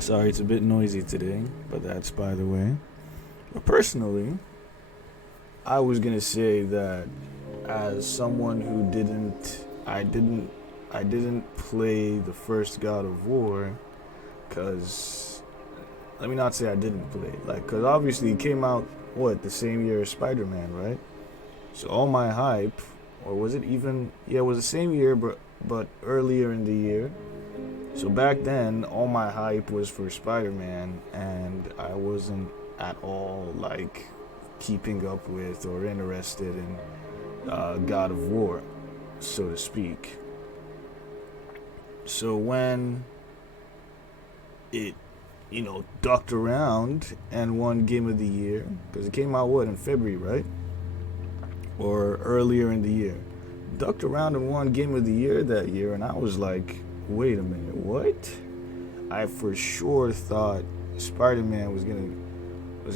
Sorry, it's a bit noisy today, but that's by the way. But personally, I was gonna say that as someone who I didn't play the first God of War, cause let me not say I didn't play it, like, cause obviously it came out the same year as Spider-Man, right? So all my hype, or was it even? Yeah, it was the same year, but earlier in the year. So back then, all my hype was for Spider-Man, and I wasn't at all like keeping up with or interested in God of War, so to speak. So when it, ducked around and won Game of the Year, because it came out in February, right? Or earlier in the year. Ducked around and won Game of the Year that year, and I was like, wait a minute, what? I for sure thought Spider-Man was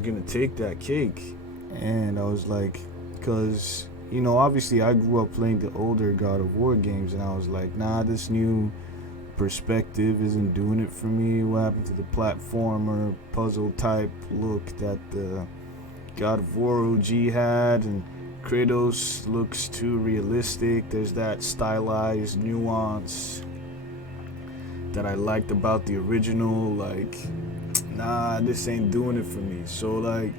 gonna take that cake, and I was like, because obviously I grew up playing the older God of War games, and I was like, nah, this new perspective isn't doing it for me. What happened to the platformer puzzle type look that the God of War OG had? And Kratos looks too realistic. There's that stylized nuance that I liked about the original. Like, nah, this ain't doing it for me. So like,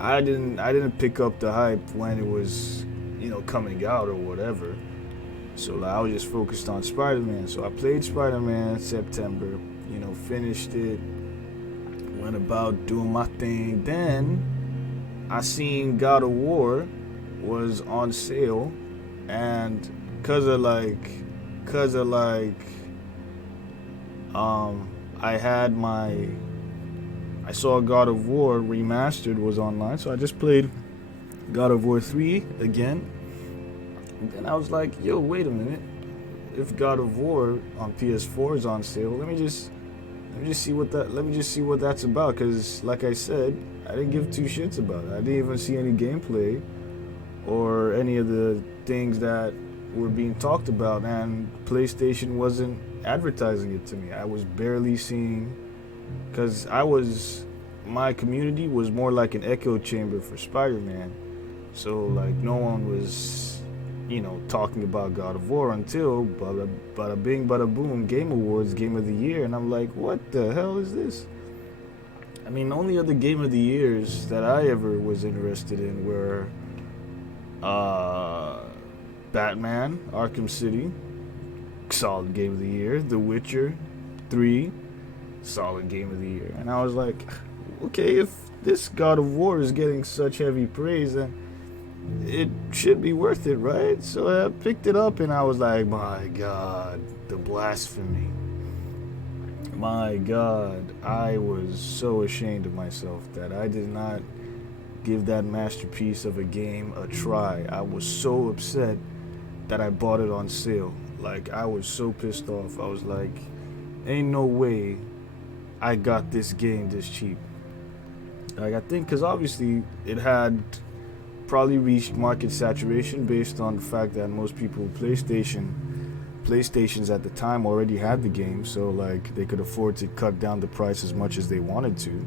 I didn't pick up the hype when it was, coming out or whatever. So like, I was just focused on Spider-Man. So I played Spider-Man in September, finished it, went about doing my thing. Then I seen God of War was on sale, and cause of I had my I saw God of War remastered was online, so I just played God of War 3 again. And then I was like, yo, wait a minute. If God of War on PS4 is on sale, let me just see what that's about. Cause like I said, I didn't give two shits about it. I didn't even see any gameplay or any of the things that were being talked about, and PlayStation wasn't advertising it to me. I was barely seeing, cause my community was more like an echo chamber for Spider-Man. So like no one was, talking about God of War until bada bing bada boom, Game Awards, Game of the Year, and I'm like, what the hell is this? I mean, the only other Game of the Years that I ever was interested in were uh, Batman, Arkham City, solid Game of the Year, The Witcher 3, solid Game of the Year, and I was like, okay, if this God of War is getting such heavy praise, then it should be worth it, right? So I picked it up and I was like, my God, the blasphemy. My God, I was so ashamed of myself that I did not give that masterpiece of a game a try. I was so upset that I bought it on sale. Like, I was so pissed off. I was like, ain't no way I got this game this cheap. Like, I think because obviously it had probably reached market saturation based on the fact that most people with PlayStations at the time already had the game, so like they could afford to cut down the price as much as they wanted to.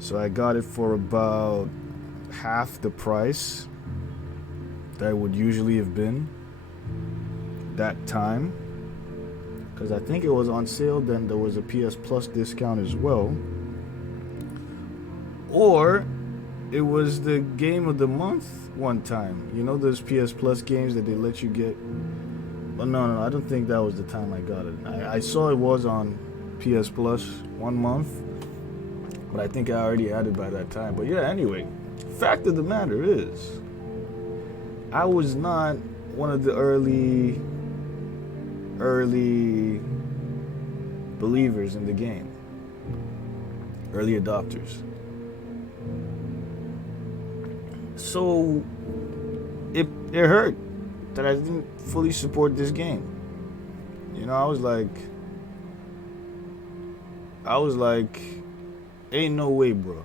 So I got it for about half the price that it would usually have been that time, because I think it was on sale. Then there was a PS Plus discount as well, or it was the game of the month one time. You know those PS Plus games that they let you get? Well, no, I don't think that was the time I got it. I saw it was on PS Plus 1 month, but I think I already had it by that time. But yeah, anyway, fact of the matter is, I was not one of the early believers in the game, early adopters. So it hurt that I didn't fully support this game. I was like, ain't no way, bro.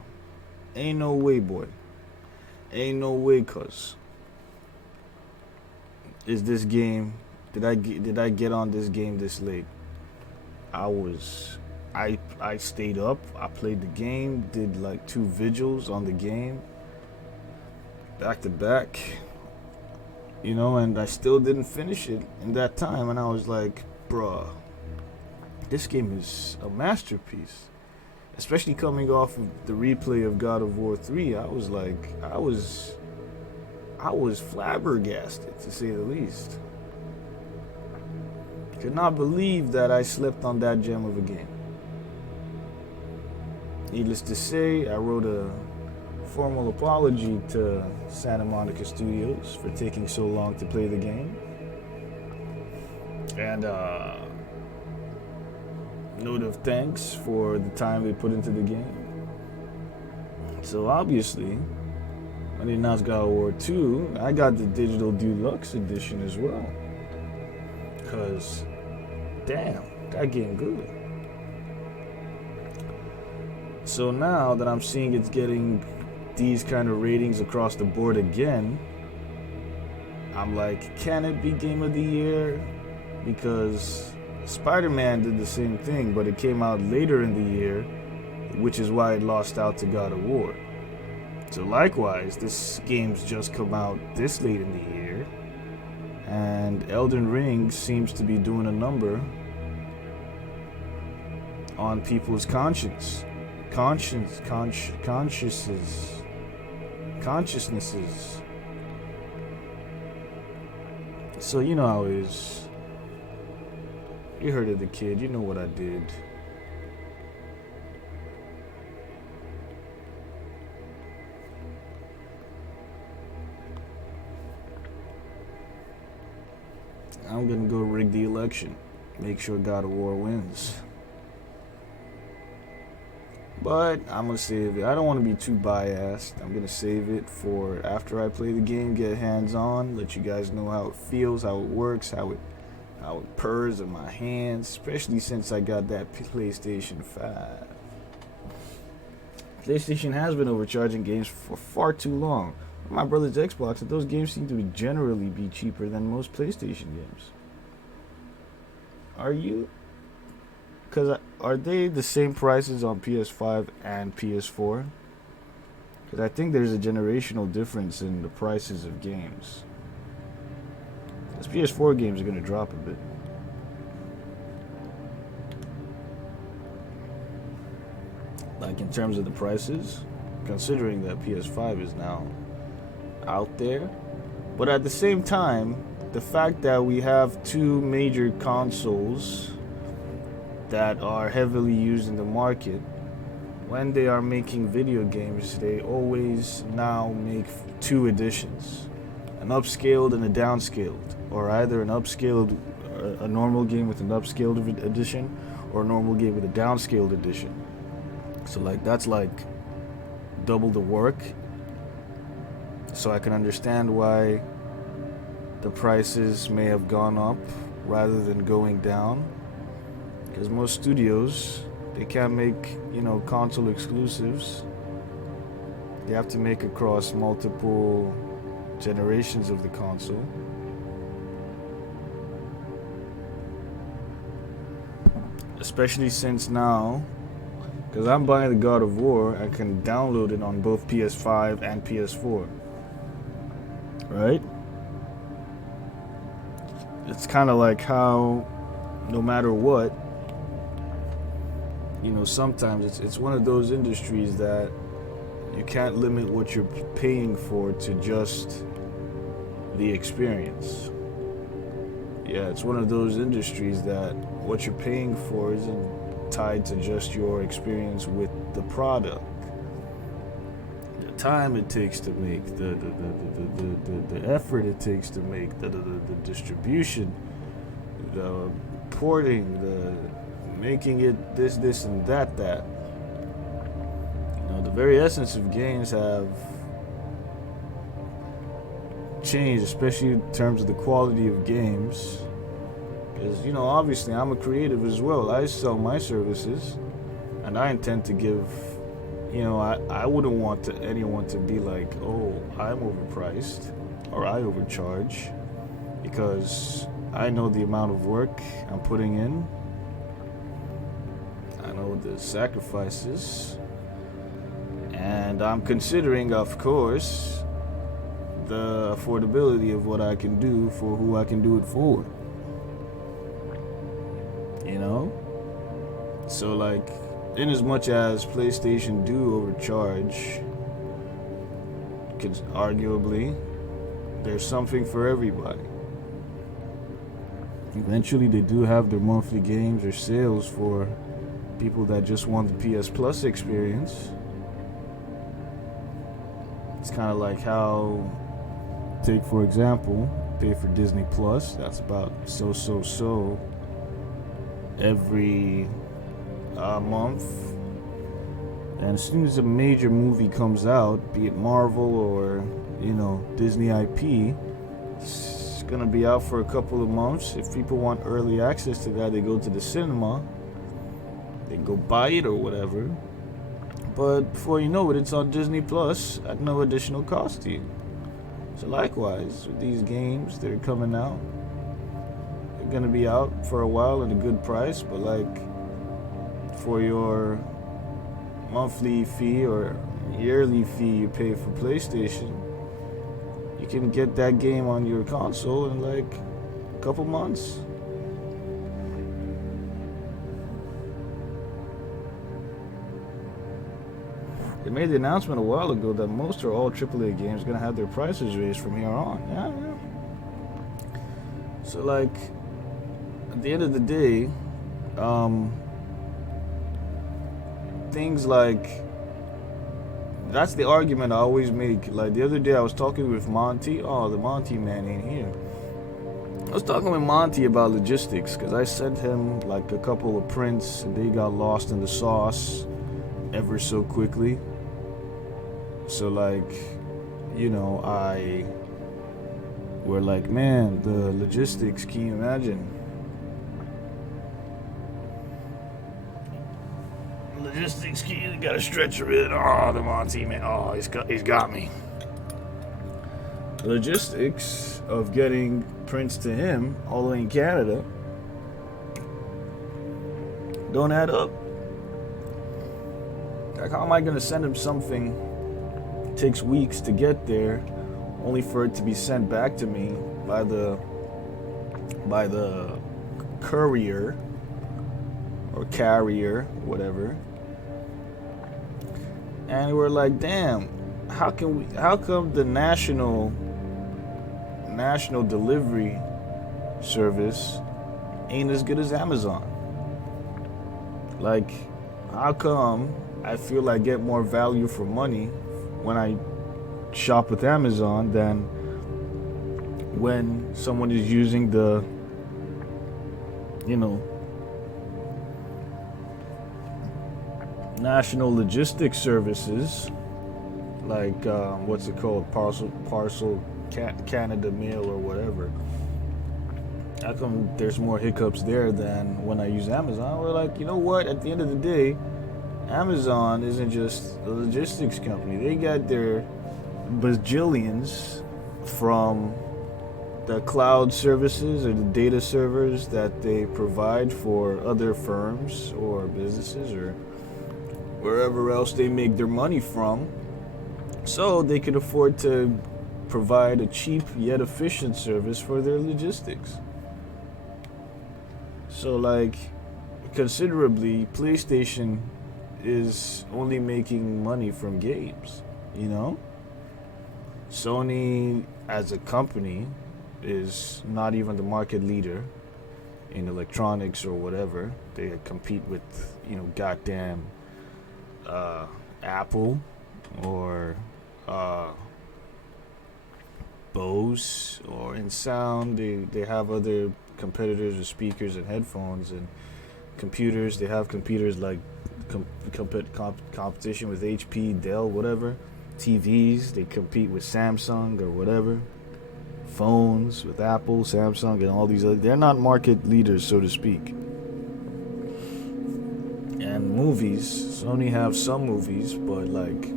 Ain't no way, boy. Ain't no way, cuz. Is this game? Did I get on this game this late? I stayed up. I played the game. Did like 2 vigils on the game, back to back. And I still didn't finish it in that time. And I was like, bruh, this game is a masterpiece. Especially coming off of the replay of God of War 3, I was flabbergasted, to say the least. Could not believe that I slept on that gem of a game. Needless to say, I wrote a formal apology to Santa Monica Studios for taking so long to play the game. And note of thanks for the time they put into the game. So obviously, when they announced God of War 2, I got the digital deluxe edition as well. Cause damn, that game good. So now that I'm seeing it's getting these kind of ratings across the board again, I'm like, can it be Game of the Year? Because Spider-Man did the same thing, but it came out later in the year, which is why it lost out to God of War. So likewise, this game's just come out this late in the year, and Elden Ring seems to be doing a number on people's consciousnesses. So you know how it is. You heard of the kid, you know what I did. I'm gonna go rig the election. Make sure God of War wins. But I'm gonna save it. I don't want to be too biased. I'm gonna save it for after I play the game, get hands on, let you guys know how it feels, how it works, how it purrs in my hands, especially since I got that PlayStation 5. PlayStation has been overcharging games for far too long. My brother's Xbox, those games seem to generally be cheaper than most PlayStation games. Are you? Because are they the same prices on PS5 and PS4? Because I think there's a generational difference in the prices of games. Those PS4 games are going to drop a bit. Like in terms of the prices, considering that PS5 is now out there. But at the same time, the fact that we have two major consoles that are heavily used in the market, when they are making video games, they always now make two editions, an upscaled and a downscaled, or either an upscaled, a normal game with an upscaled edition, or a normal game with a downscaled edition. So like that's like double the work. So I can understand why the prices may have gone up rather than going down. Because most studios, they can't make, console exclusives. They have to make across multiple generations of the console. Especially since now, because I'm buying the God of War, I can download it on both PS5 and PS4. Right? It's kind of like how, no matter what, sometimes it's one of those industries that you can't limit what you're paying for to just the experience. Yeah, it's one of those industries that what you're paying for isn't tied to just your experience with the product. The time it takes to make, the effort it takes to make, the distribution, the porting, the making it this and that. The very essence of games have changed, especially in terms of the quality of games. Because, obviously I'm a creative as well. I sell my services, and I intend to give, I wouldn't want anyone to be like, oh, I'm overpriced or I overcharge, because I know the amount of work I'm putting in. I know the sacrifices, and I'm considering, of course, the affordability of what I can do for who I can do it for. So like, in as much as PlayStation do overcharge, because arguably there's something for everybody. Eventually they do have their monthly games or sales for people that just want the PS Plus experience. It's kind of like how, take for example, pay for Disney Plus. That's about so every month. And as soon as a major movie comes out, be it Marvel or Disney IP, it's gonna be out for a couple of months. If people want early access to that, they go to the cinema, they go buy it or whatever. But before you know it, it's on Disney Plus at no additional cost to you. So likewise, with these games that are coming out, they're gonna be out for a while at a good price, but like for your monthly fee or yearly fee you pay for PlayStation, you can get that game on your console in like a couple months. They made the announcement a while ago that most or all AAA games are going to have their prices raised from here on. Yeah. So like, at the end of the day, things like, that's the argument I always make. Like the other day I was talking with Monty. Oh, the Monty man ain't here. I was talking with Monty about logistics, because I sent him like a couple of prints and they got lost in the sauce. ever so quickly. So like, we're like, man, the logistics, can you imagine? Logistics, you gotta stretch a bit. Oh, the Monty, man. Oh, he's got me. Logistics of getting prints to him all the way in Canada don't add up. Like, how am I gonna send him something? It takes weeks to get there, only for it to be sent back to me by the courier or carrier, whatever. And we're like, damn, how come the national delivery service ain't as good as Amazon? Like, how come I feel I get more value for money when I shop with Amazon than when someone is using the, national logistics services, like what's it called, parcel Canada Mail or whatever? How come there's more hiccups there than when I use Amazon? We're like, you know what? At the end of the day, Amazon isn't just a logistics company. They got their bajillions from the cloud services or the data servers that they provide for other firms or businesses or wherever else they make their money from. So they can afford to provide a cheap yet efficient service for their logistics. So like, considerably, PlayStation is only making money from games, Sony as a company is not even the market leader in electronics or whatever. They compete with, goddamn Apple or Bose, or in sound they have other competitors with speakers and headphones and computers. They have computers like competition with HP, Dell, whatever. TVs, they compete with Samsung or whatever. Phones with Apple, Samsung, and all these other. They're not market leaders, so to speak. And movies, Sony have some movies, but like,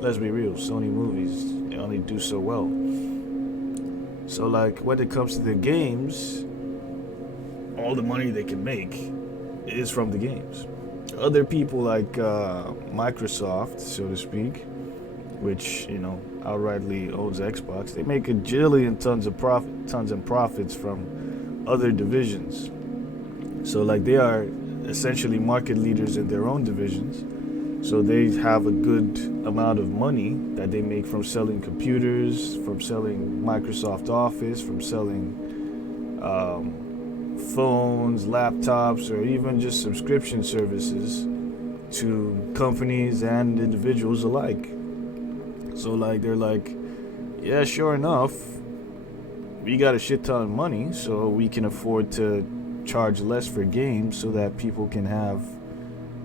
let's be real, Sony movies, they only do so well. So like, when it comes to the games, all the money they can make is from the games. Other people like Microsoft, so to speak, which outrightly owns Xbox, they make a jillion tons and profits from other divisions. So like, they are essentially market leaders in their own divisions. So they have a good amount of money that they make from selling computers, from selling Microsoft Office, from selling phones, laptops, or even just subscription services to companies and individuals alike. So like, they're like, yeah, sure enough, we got a shit ton of money, so we can afford to charge less for games so that people can have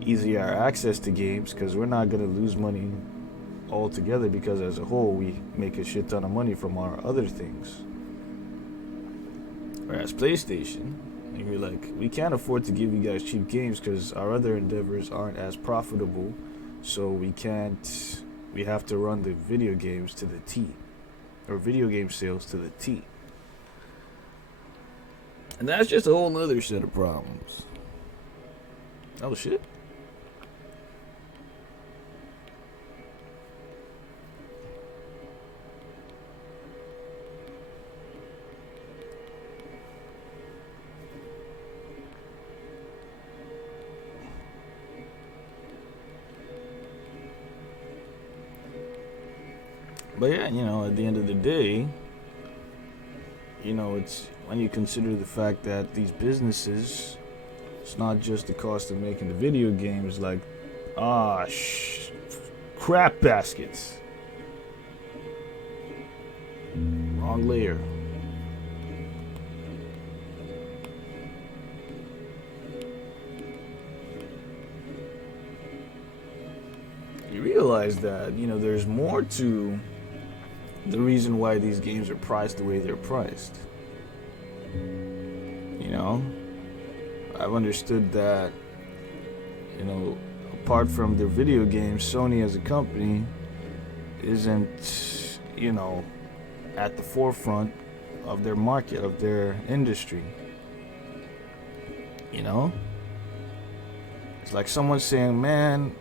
easier access to games, because we're not going to lose money altogether, because as a whole we make a shit ton of money from our other things. Whereas PlayStation, you're like, we can't afford to give you guys cheap games because our other endeavors aren't as profitable, so we have to run the video games to the T, or video game sales to the T. And that's just a whole nother set of problems. Oh shit. But yeah, at the end of the day, it's when you consider the fact that these businesses, it's not just the cost of making the video games, like, crap baskets. Wrong layer. realize that, there's more to the reason why these games are priced the way they're priced. I've understood that, apart from their video games, Sony as a company isn't, at the forefront of their market, of their industry. It's like someone saying, man,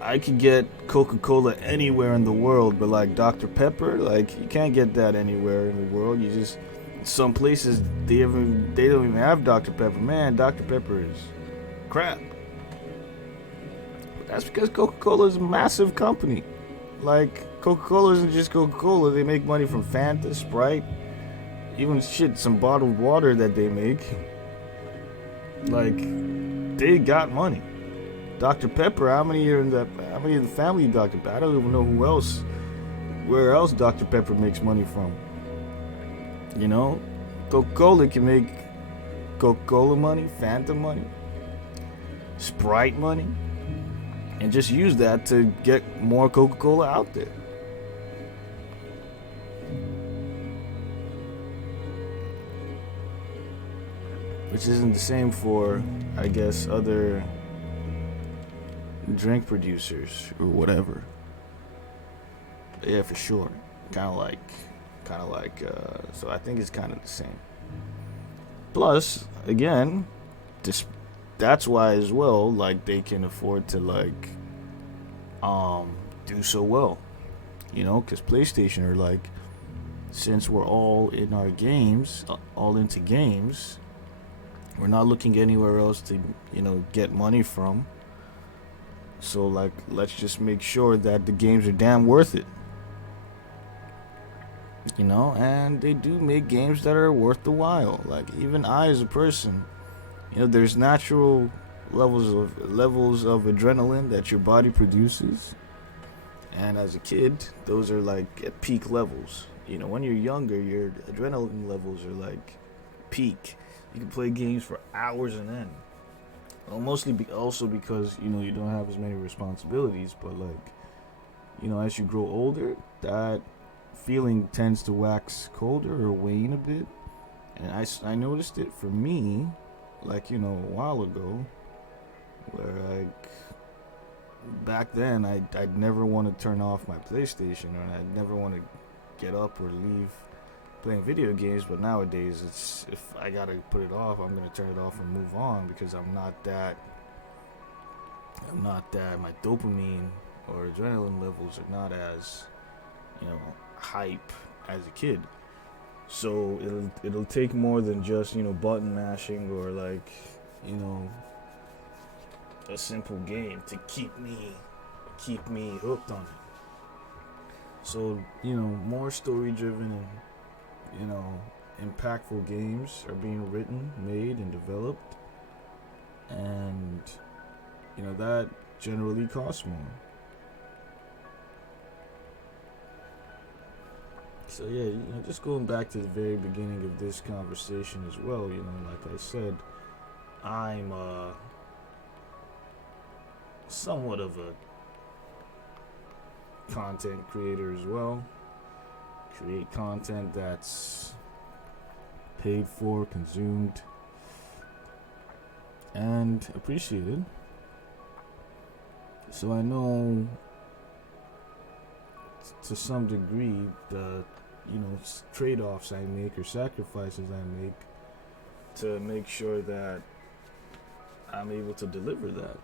I could get Coca-Cola anywhere in the world, but like Dr. Pepper, like you can't get that anywhere in the world. You just, some places they don't even have Dr. Pepper. Man, Dr. Pepper is crap. But that's because Coca-Cola is a massive company. Like Coca-Cola isn't just Coca-Cola. They make money from Fanta, Sprite, even some bottled water that they make. Like they got money. Dr. Pepper, how many in the family of Dr. Pepper? I don't even know where else Dr. Pepper makes money from. Coca-Cola can make Coca-Cola money, Fanta money, Sprite money, and just use that to get more Coca-Cola out there. Which isn't the same for, I guess, other drink producers or whatever. But yeah, for sure. Kind of like, so I think it's kind of the same. Plus, again, that's why as well, like they can afford to do so well, because PlayStation are like, since we're all in our games, all into games, we're not looking anywhere else to, get money from. So like, let's just make sure that the games are damn worth it. And they do make games that are worth the while. Like even I as a person, there's natural levels of adrenaline that your body produces. And as a kid, those are like at peak levels. When you're younger, your adrenaline levels are like peak. You can play games for hours and end. Well, mostly also because, you don't have as many responsibilities. But like, as you grow older, that feeling tends to wax colder or wane a bit. And I noticed it for me, like, a while ago, where like back then I'd never want to turn off my PlayStation, or I'd never want to get up or leave playing video games. But nowadays, it's, if I gotta put it off, I'm gonna turn it off and move on, because I'm not that my dopamine or adrenaline levels are not as hype as a kid. So it'll take more than just button mashing or like a simple game to keep me hooked on it. So more story driven and impactful games are being written, made, and developed, and that generally costs more. So yeah, just going back to the very beginning of this conversation as well, like I said, I'm somewhat of a content creator as well. Create content that's paid for, consumed, and appreciated. So I know to some degree the trade-offs I make or sacrifices I make to make sure that I'm able to deliver that.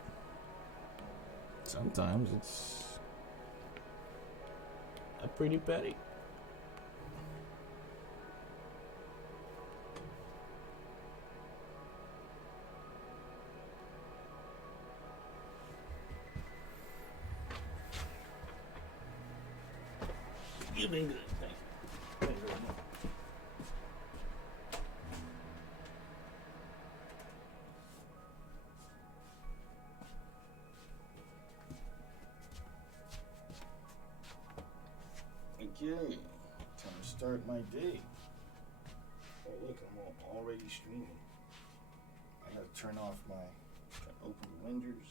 Sometimes it's a pretty petty. You've been good. Thank you very much. Okay, time to start my day. Oh look, I'm already streaming. I gotta turn off open the windows.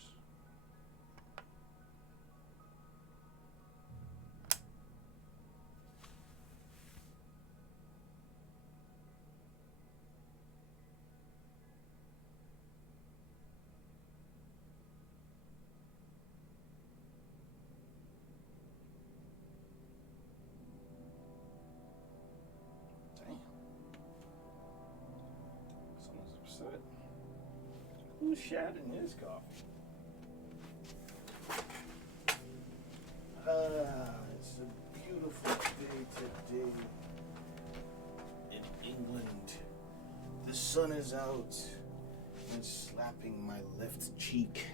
upset. Who's shattering his coffee? It's a beautiful day today in England. The sun is out and slapping my left cheek.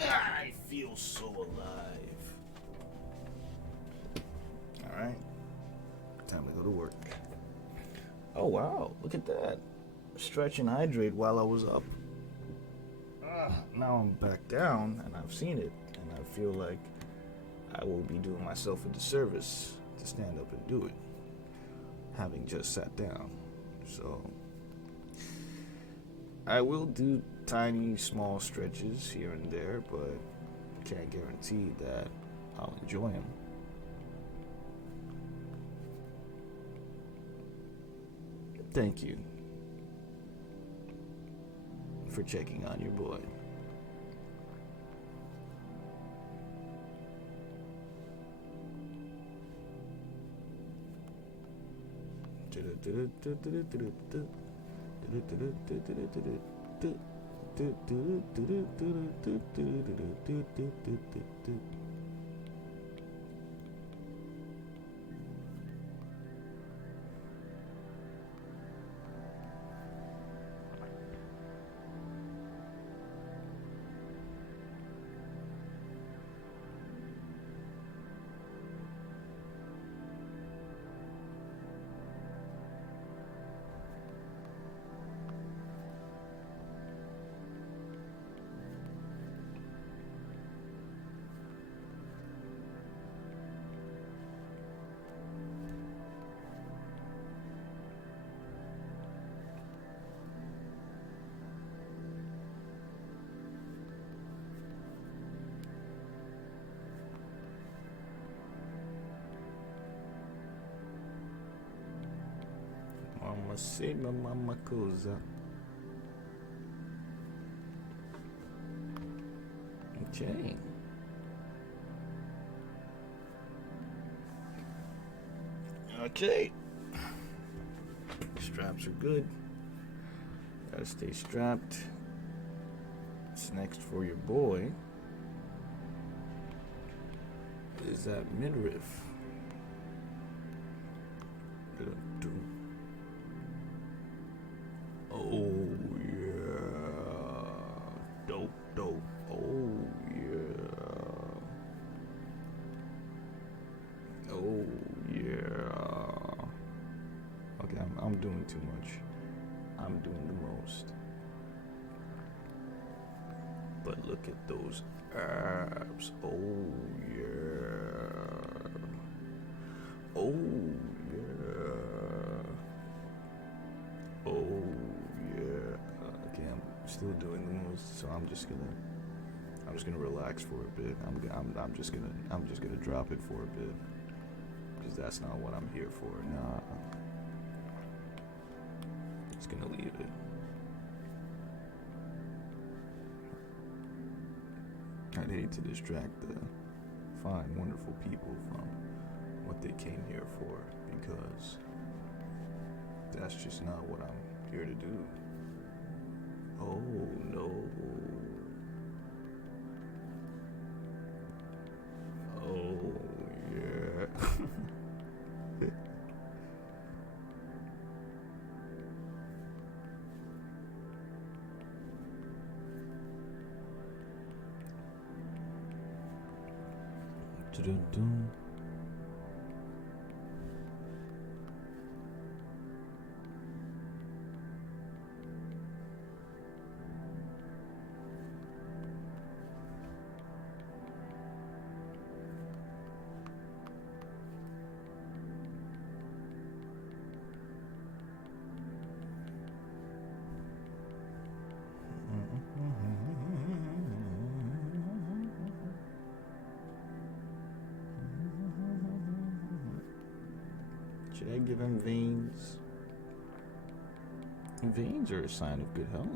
I feel so alive. Alright, time to go to work. Oh wow, look at that. Stretch and hydrate while I was up. Now I'm back down and I've seen it, and I feel like I will be doing myself a disservice to stand up and do it, having just sat down. So I will do tiny, small stretches here and there, but can't guarantee that I'll enjoy them. Thank you for checking on your boy. Mama say, mama cosa. Okay. Okay. Straps are good. Gotta stay strapped. What's next for your boy is that midriff. Oh yeah, dope. Oh yeah, oh yeah. Okay, I'm doing too much. I'm doing the most. But look at those abs. Oh yeah. Oh yeah. Oh yeah. Okay, I'm still doing the most, so I'm just gonna relax for a bit. I'm just gonna drop it for a bit, because that's not what I'm here for. Nah. Just gonna leave it. I'd hate to distract the fine, wonderful people from what they came here for, because that's just not what I'm here to do. Oh no. Oh yeah. Dun-dun-dun. Should I give him veins? Veins are a sign of good health.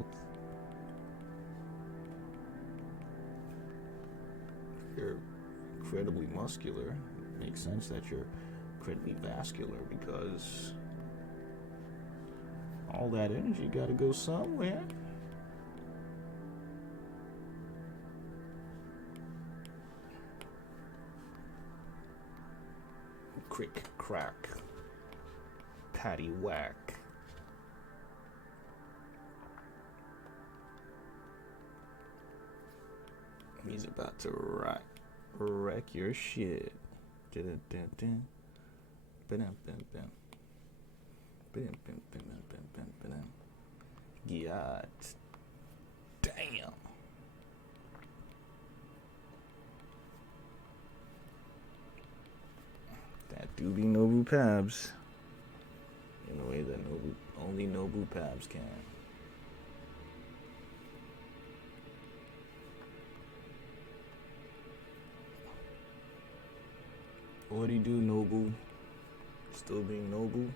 If you're incredibly muscular, it makes sense that you're incredibly vascular, because all that energy gotta go somewhere. Crick crack. Patty whack. He's about to wreck your shit. Dun-dun-dun-dun. Ba-dum-bum-bum. Ba-dum-bum-bum-bum-bum-bum. God damn. That do be Nobu Pabs. In a way that only Nobu Pabs can. What do you do, Nobu? Still being Nobu?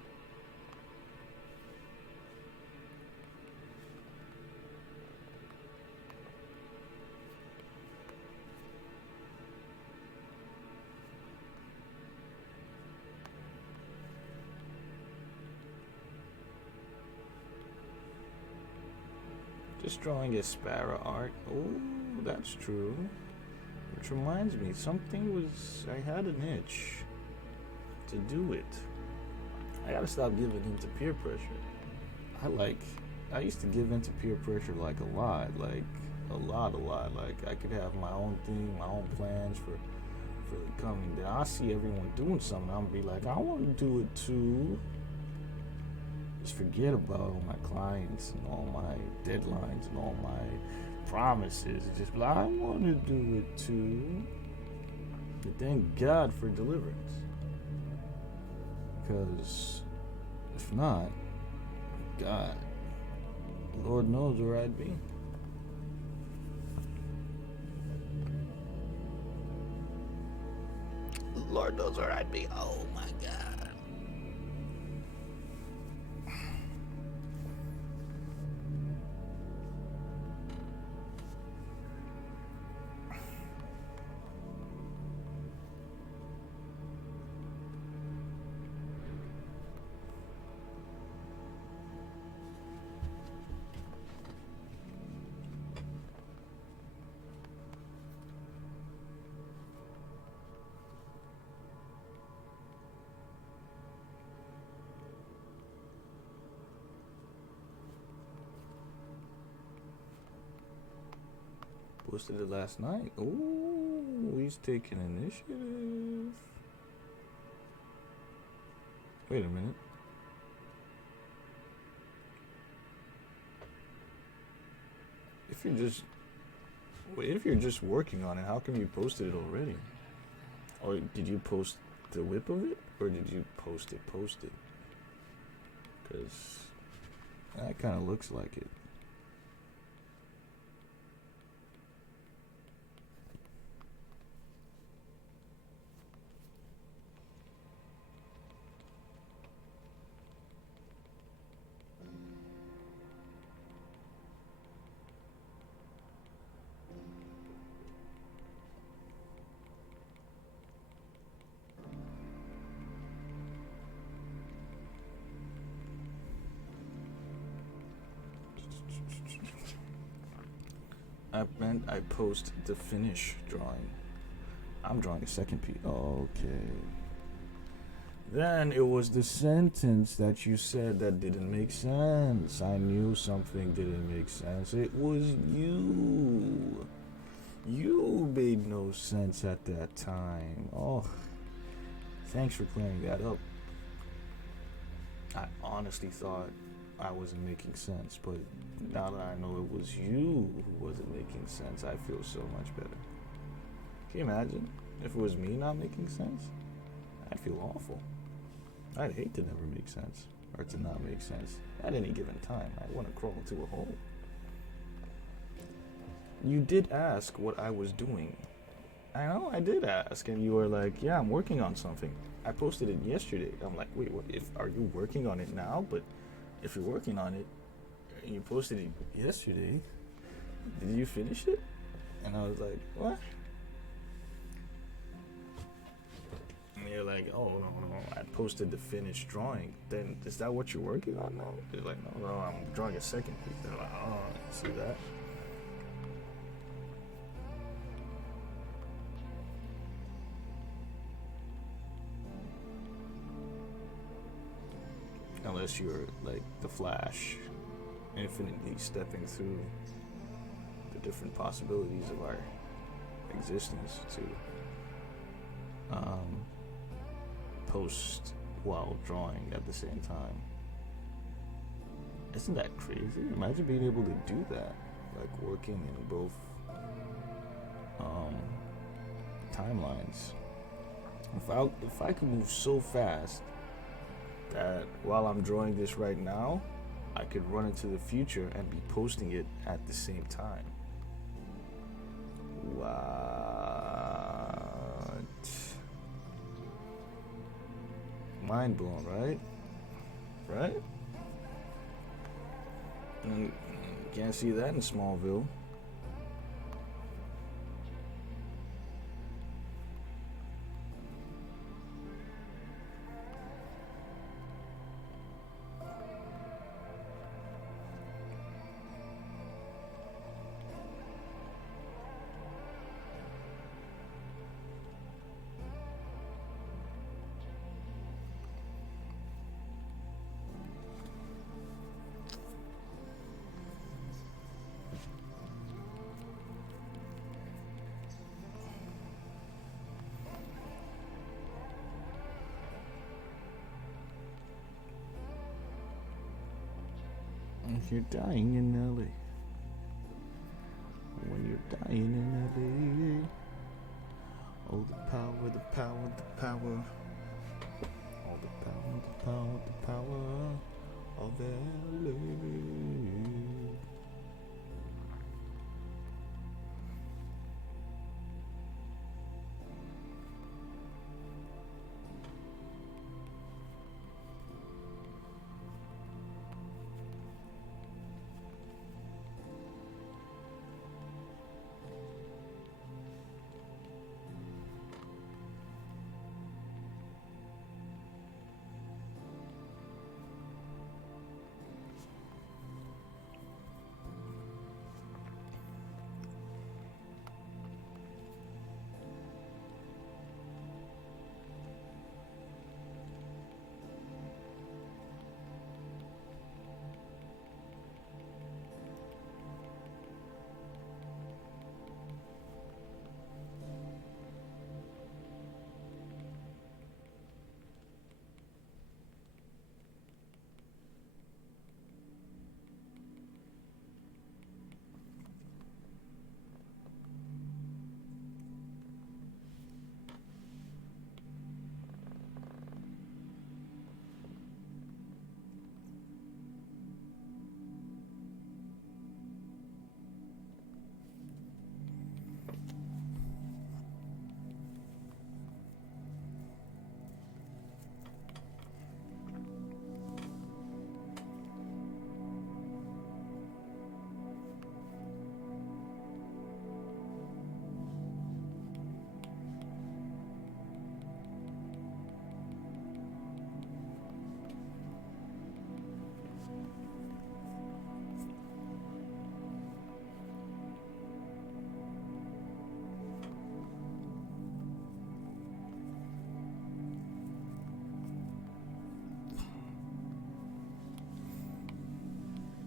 Just drawing a sparrow art. Oh, that's true. Which reminds me, I had an itch to do it. I gotta stop giving in to peer pressure. I used to give in to peer pressure like a lot. Like I could have my own thing, my own plans for the coming. Then I see everyone doing something, I'm gonna be like, I wanna do it too. Just forget about all my clients and all my deadlines and all my promises. Just be like, I want to do it too. But thank God for deliverance. Because if not, God, Lord knows where I'd be. Lord knows where I'd be. Oh my God. Posted it last night. Ooh, he's taking initiative. Wait a minute. If you're just working on it, how come you posted it already? Or did you post the whip of it? Or did you post it? Because that kind of looks like it. I meant I post the finish drawing. I'm drawing a second piece. Okay. Then it was the sentence that you said that didn't make sense. I knew something didn't make sense. It was you. You made no sense at that time. Oh, thanks for clearing that up. I honestly thought I wasn't making sense, but now that I know it was you who wasn't making sense, I feel so much better. Can you imagine if it was me not making sense? I'd feel awful. I'd hate to never make sense, or to not make sense at any given time. I'd want to crawl into a hole. You did ask what I was doing. I know I did ask, and you were like, yeah, I'm working on something. I posted it yesterday. I'm like, wait, what? Are you working on it now? But if you're working on it, and you posted it yesterday, did you finish it? And I was like, what? And you're like, oh, no, I posted the finished drawing. Then, is that what you're working on now? You're like, no, I'm drawing a second piece. They're like, oh, see that? unless you're like the Flash, infinitely stepping through the different possibilities of our existence to post while drawing at the same time. Isn't that crazy? Imagine being able to do that, like working in both timelines. If I could move so fast that while I'm drawing this right now, I could run into the future and be posting it at the same time. What? Mind blown, right? Right? And you can't see that in Smallville. If you're dying in LA, when you're dying in LA, oh the power, the power, the power, all the power, the power, the power of LA.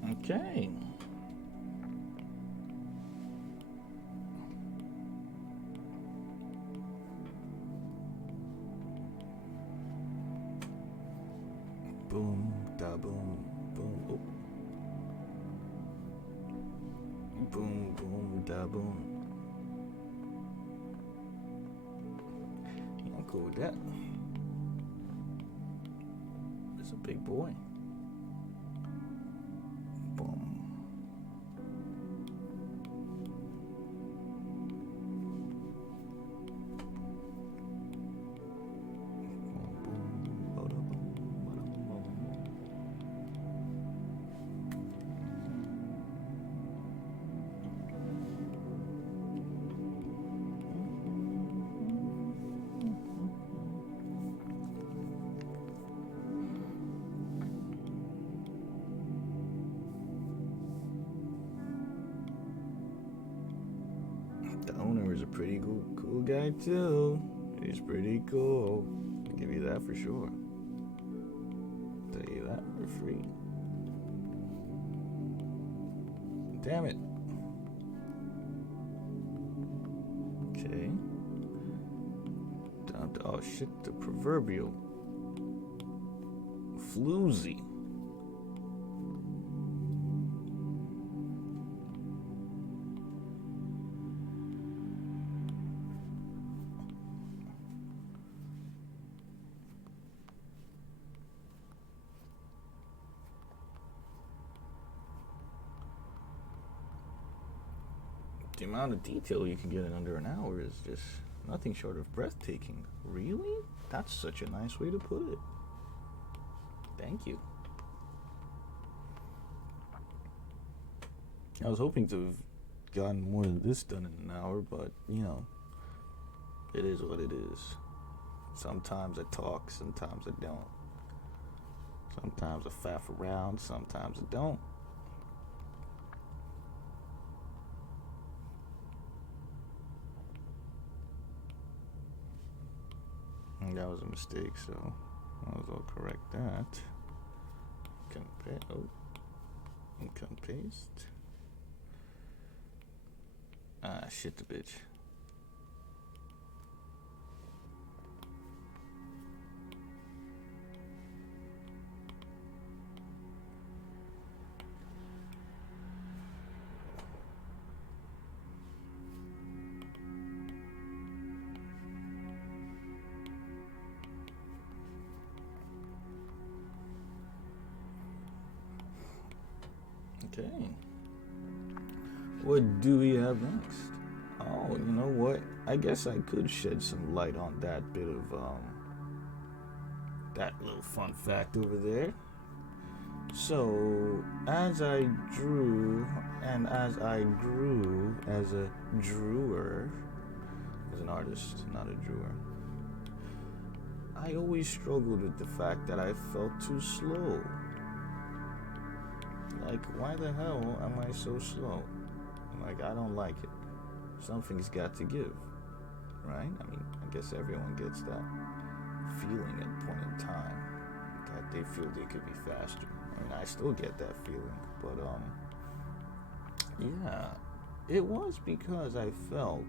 Okay. Boom, da boom, boom, oh. Boom, boom, da boom. Yeah, I'm cool with that. It's a big boy. Boom. The owner is a pretty cool guy too. He's pretty cool. I'll give you that for sure. I'll tell you that. that for free. Damn it. Okay. Down to, oh shit, the proverbial floozy. The amount of detail you can get in under an hour is just nothing short of breathtaking. Really? That's such a nice way to put it. Thank you. I was hoping to have gotten more than this done in an hour, but, you know, it is what it is. Sometimes I talk, sometimes I don't. Sometimes I faff around, sometimes I don't. That was a mistake, so I'll correct that. Cut and paste. Ah, shit the bitch. Okay. What do we have next? Oh, you know what? I guess I could shed some light on that bit of, that little fun fact over there. So, as I drew and as I grew as a drewer, as an artist, not a drewer, I always struggled with the fact that I felt too slow. Like, why the hell am I so slow? Like, I don't like it. Something's got to give, right? I mean, I guess everyone gets that feeling at a point in time that they feel they could be faster. I mean, I still get that feeling, but, yeah, it was because I felt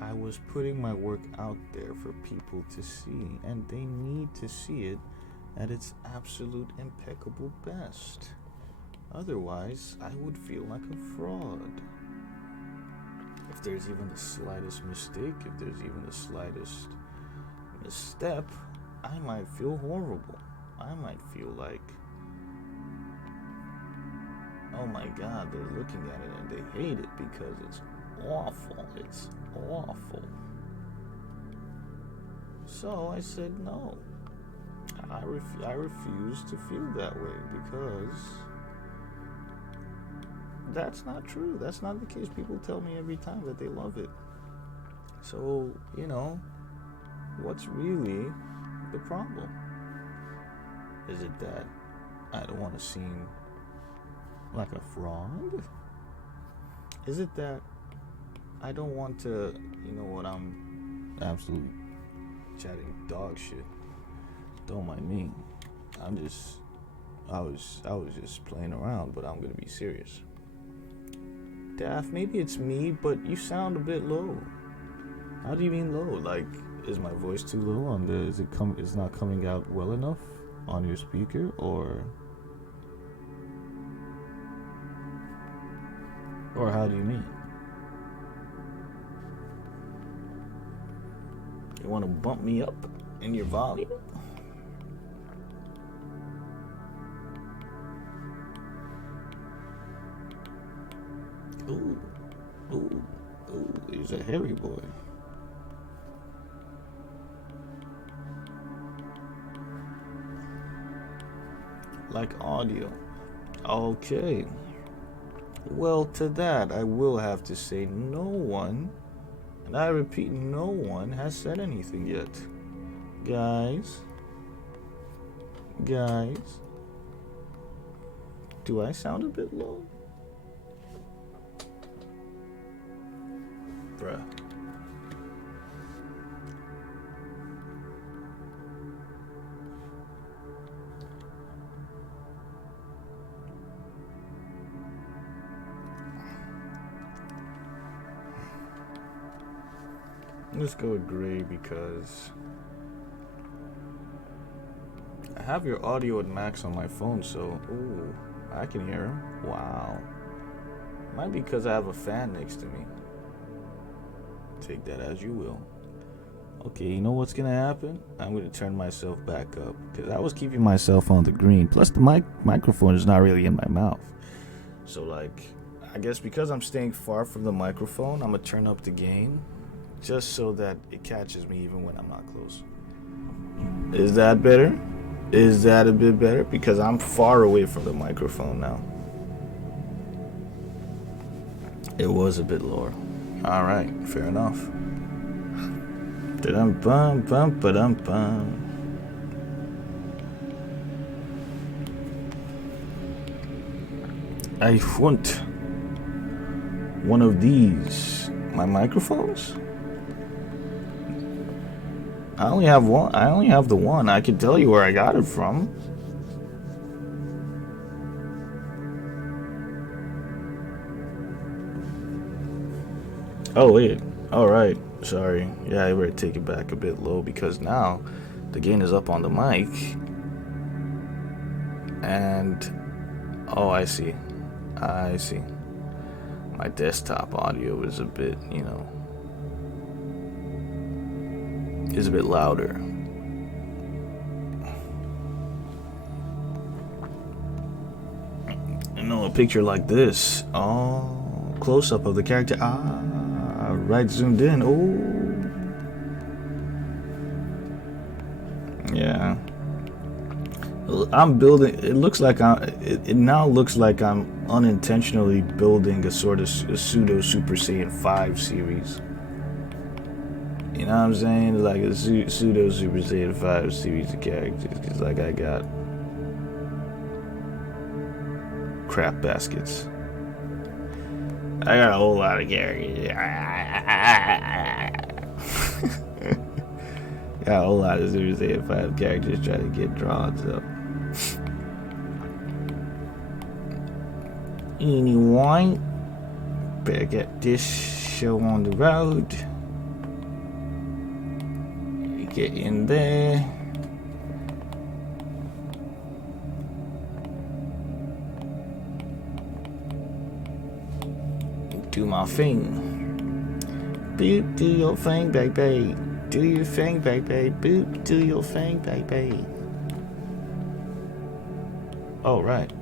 I was putting my work out there for people to see, and they need to see it at its absolute impeccable best. Otherwise, I would feel like a fraud. If there's even the slightest mistake, if there's even the slightest misstep, I might feel horrible. I might feel like, oh my God, they're looking at it and they hate it because it's awful. It's awful. So I said no. I refuse to feel that way because that's not true. That's not the case. People tell me every time that they love it. So, you know, what's really the problem? Is it that I don't want to seem like a fraud? Is it that I don't want to, you know what, I'm absolute chatting dog shit. Don't mind me. I was just playing around, but I'm gonna be serious. Daff, maybe it's me, but you sound a bit low. How do you mean low? Like, is my voice too low on the? It's not coming out well enough on your speaker, or how do you mean? You want to bump me up in your volume? Ooh, he's a hairy boy. Like audio. Okay. Well, to that, I will have to say no one, and I repeat, no one has said anything yet. Guys, do I sound a bit low? Bruh. Let's go with gray because I have your audio at max on my phone, so ooh, I can hear him. Wow. Might be because I have a fan next to me. Take that as you will. Okay, you know what's gonna happen? I'm gonna turn myself back up because I was keeping myself on the green. Plus, the microphone is not really in my mouth. So, like, I guess because I'm staying far from the microphone, I'm gonna turn up the gain just so that it catches me even when I'm not close. Is that better? Is that a bit better? Because I'm far away from the microphone now. It was a bit lower. All right, fair enough. Da-dum-bum-bum-ba-dum-bum. I want one of these. My microphones? I only have one. I only have the one. I can tell you where I got it from. Oh, wait. All right. Sorry. Yeah, I better take it back a bit low because now the gain is up on the mic. And, oh, I see. I see. My desktop audio is a bit, is a bit louder. A picture like this. Oh, close up of the character. Right, zoomed in. Oh, yeah. I'm building. It looks like it now looks like I'm unintentionally building a sort of a pseudo Super Saiyan 5 series. You know what I'm saying? Like a pseudo Super Saiyan 5 series of characters. Cause like I got crap baskets. I got a whole lot of characters. Got a whole lot of Super Saiyan 5 characters trying to get drawn, so. Anyway, better get this show on the road. Get in there. Do my thing. Boop, do your thing, baby. Do your thing, baby. Boop, do your thing, baby. Oh, right.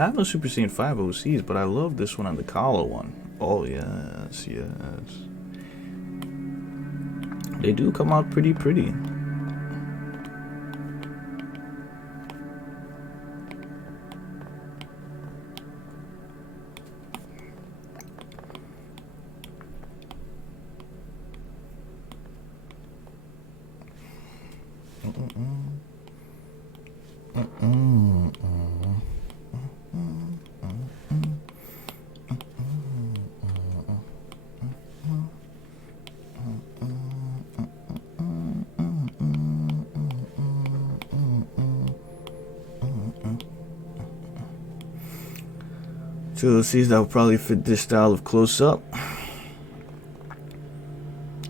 I have no Super Saiyan 5 OCs, but I love this one and the Kala one. Oh, yes, yes. They do come out pretty. Two OCs that will probably fit this style of close-up.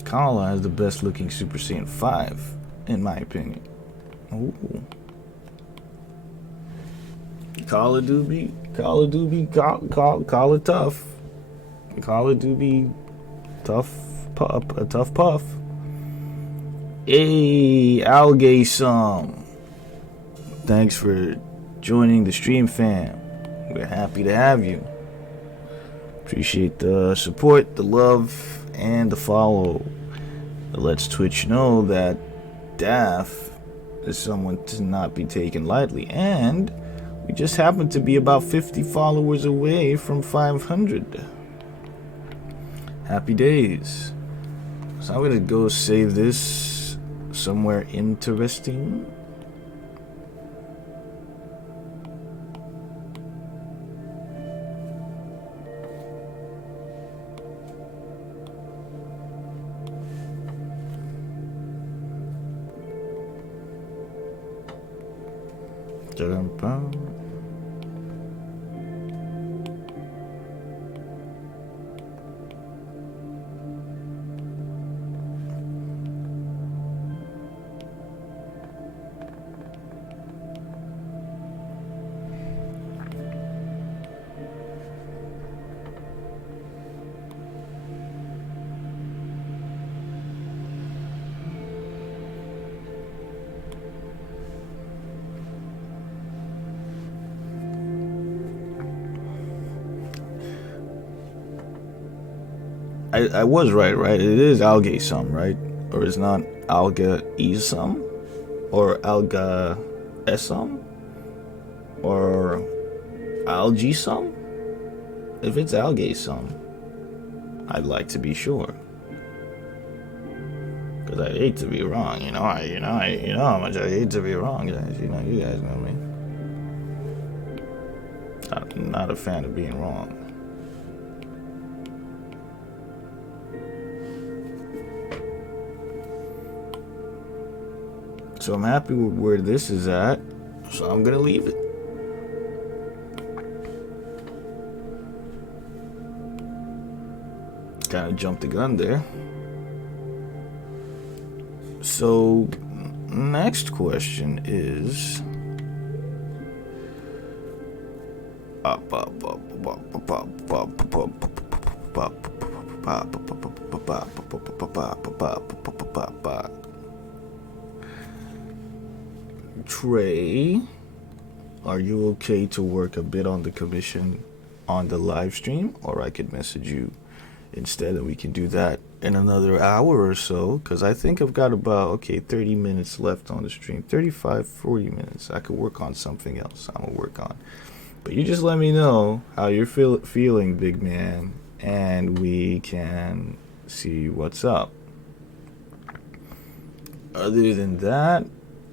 Kala has the best looking Super Saiyan 5, in my opinion. Ooh. Kala do be tough. Kala do be tough pup, a tough puff. Hey, Algae some. Thanks for joining the stream, fam. We're happy to have you. Appreciate the support, the love, and the follow. It lets Twitch know that Daff is someone to not be taken lightly, and we just happen to be about 50 followers away from 500. Happy days. So I'm gonna go save this somewhere interesting. I was right? It is algae sum, right? Or it's not alga esum? Or alga esum? Or algae sum? If it's algae sum, I'd like to be sure. Cause I hate to be wrong, you know how much I hate to be wrong, guys. You guys know me. I'm not a fan of being wrong. So I'm happy with where this is at, so I'm gonna leave it. Kind of jumped the gun there. So, next question is... Trey, are you okay to work a bit on the commission on the live stream? Or I could message you instead, and we can do that in another hour or so, because I think I've got about 30 minutes left on the stream. 35-40 minutes. I could work on something else I'm gonna work on, but you just let me know how you're feeling, big man, and we can see what's up. Other than that,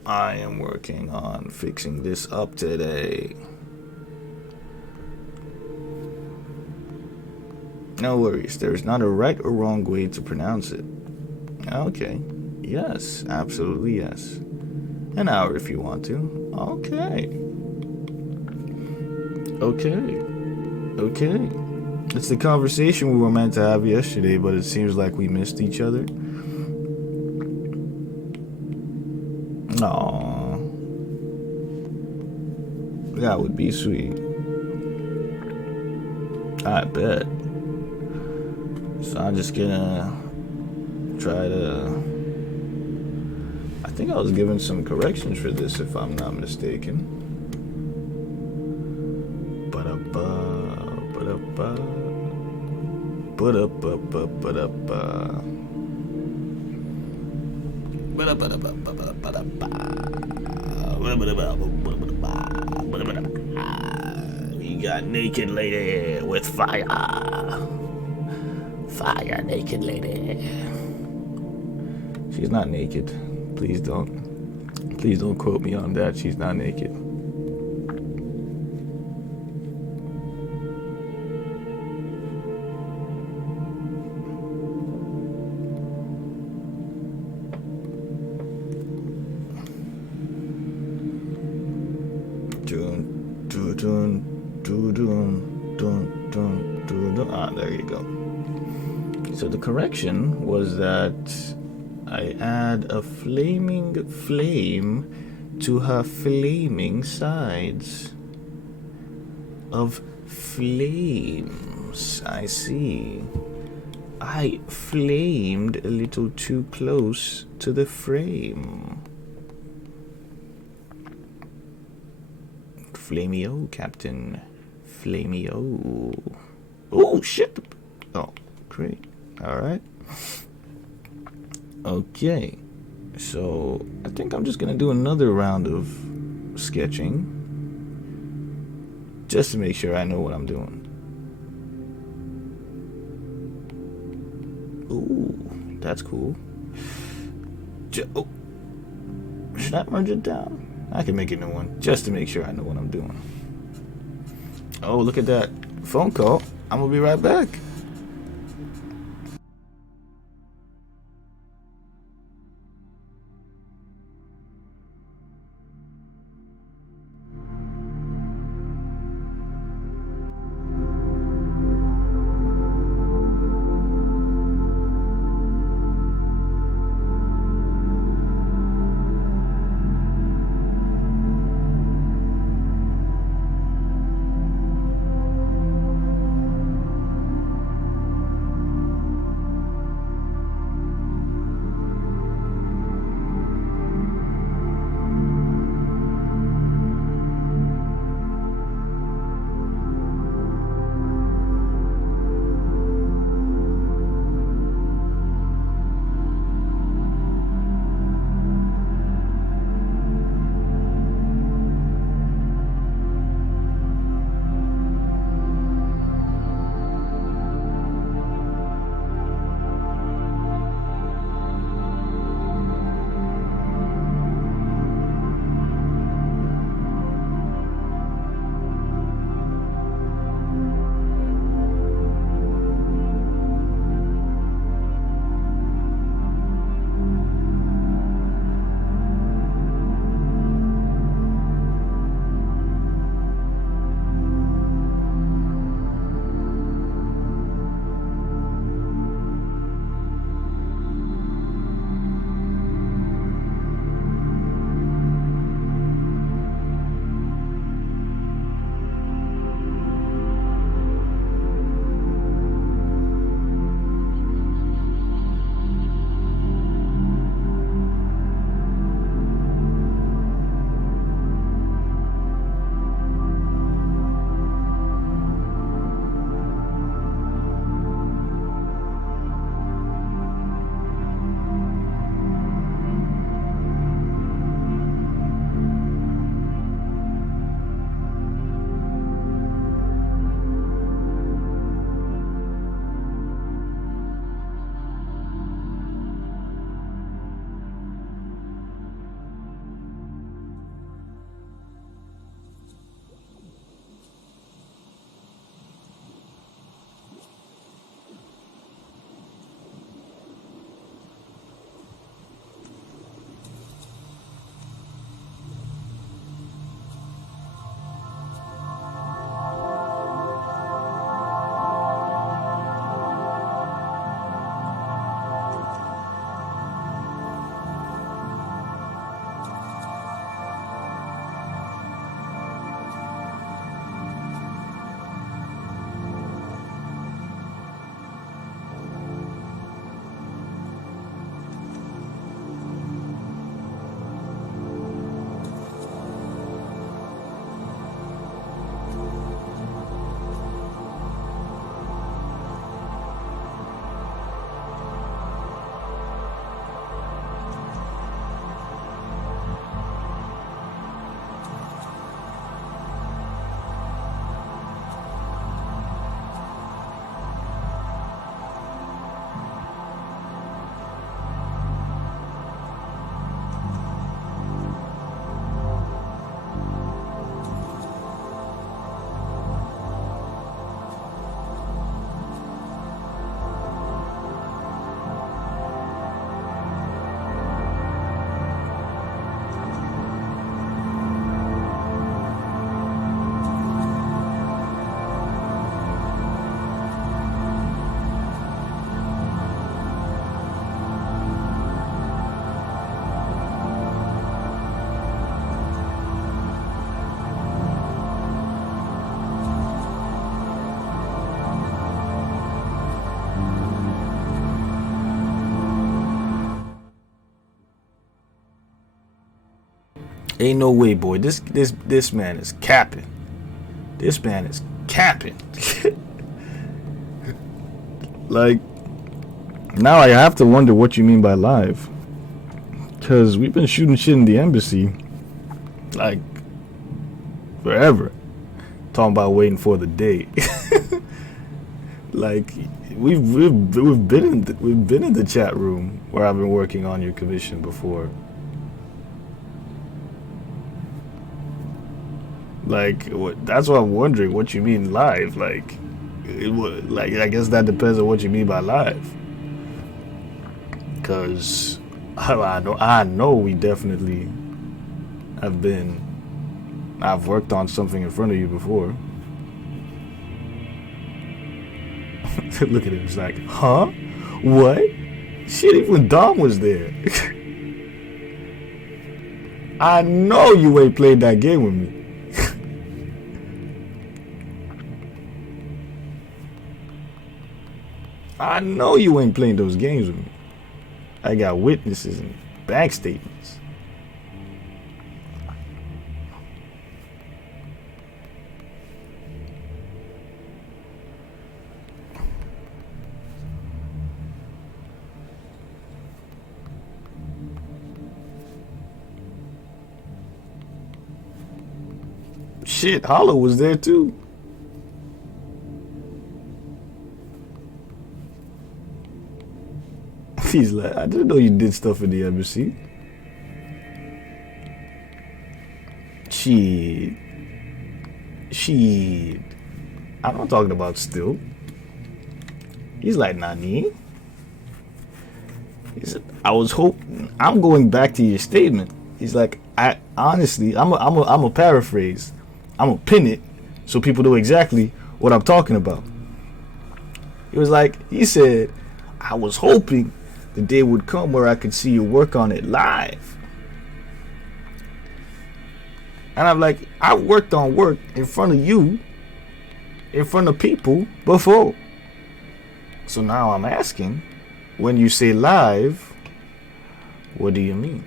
I am working on fixing this up today. No worries, there's not a right or wrong way to pronounce it. Okay, yes, absolutely yes. An hour if you want to. Okay. It's the conversation we were meant to have yesterday, but it seems like we missed each other. Aww. That would be sweet. I bet. So I'm just gonna try to... I think I was given some corrections for this, if I'm not mistaken. We got naked lady with fire. Fire, naked lady. She's not naked. Please don't quote me on that. She's not naked. There you go. So the correction was that I add a flaming flame to her flaming sides of flames. I see. I flamed a little too close to the Flameo, Captain. Flameo. Oh, shit. Oh, great. Alright. Okay. So, I think I'm just going to do another round of sketching. Just to make sure I know what I'm doing. Ooh, that's cool. Oh. Should I merge it down? I can make a new one just to make sure I know what I'm doing. Oh, look at that phone call. I'm gonna be right back. Ain't no way, boy. This man is capping. This man is capping. Like, now I have to wonder what you mean by live. Because we've been shooting shit in the embassy, like, forever. Talking about waiting for the date. Like, we've been in the chat room where I've been working on your commission before. Like, that's what I'm wondering. What you mean live? Like, I guess that depends on what you mean by live. Cause I know we definitely I've worked on something in front of you before. Look at him, he's like, huh? What? Shit, even Dom was there. I know you ain't played that game with me. I know you ain't playing those games with me. I got witnesses and bank statements. Shit, Hollow was there too. He's like, I didn't know you did stuff in the embassy. Shit. I'm not talking about still. He's like, Nani? He said, I'm going back to your statement. He's like, I honestly, I'm a paraphrase. I'm gonna pin it so people know exactly what I'm talking about. He said, I was hoping the day would come where I could see you work on it live. And I'm like, I worked on work in front of you, in front of people before. So now I'm asking, when you say live, what do you mean?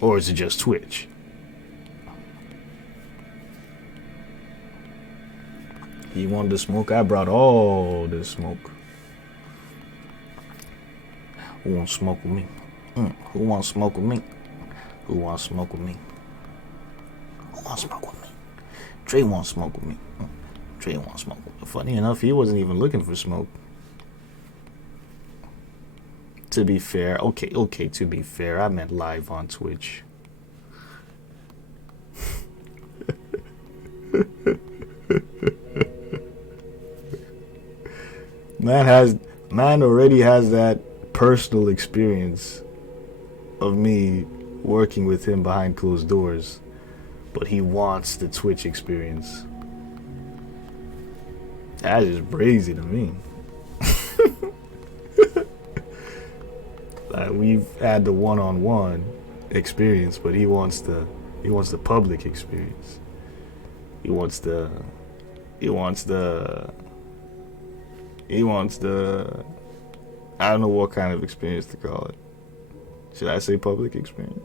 Or is it just Twitch? You want the smoke? I brought all the smoke. Who wants smoke with me? Who wants smoke with me? Who wants smoke with me? Who wants smoke with me? Trey wants smoke with me. Trey wants smoke with me. Funny enough, he wasn't even looking for smoke. To be fair, okay, to be fair, I meant live on Twitch. Man already has that personal experience of me working with him behind closed doors, but he wants the Twitch experience. That's just crazy to me. Like, we've had the one-on-one experience, but he wants the public experience. He wants the I don't know what kind of experience to call it. Should I say public experience?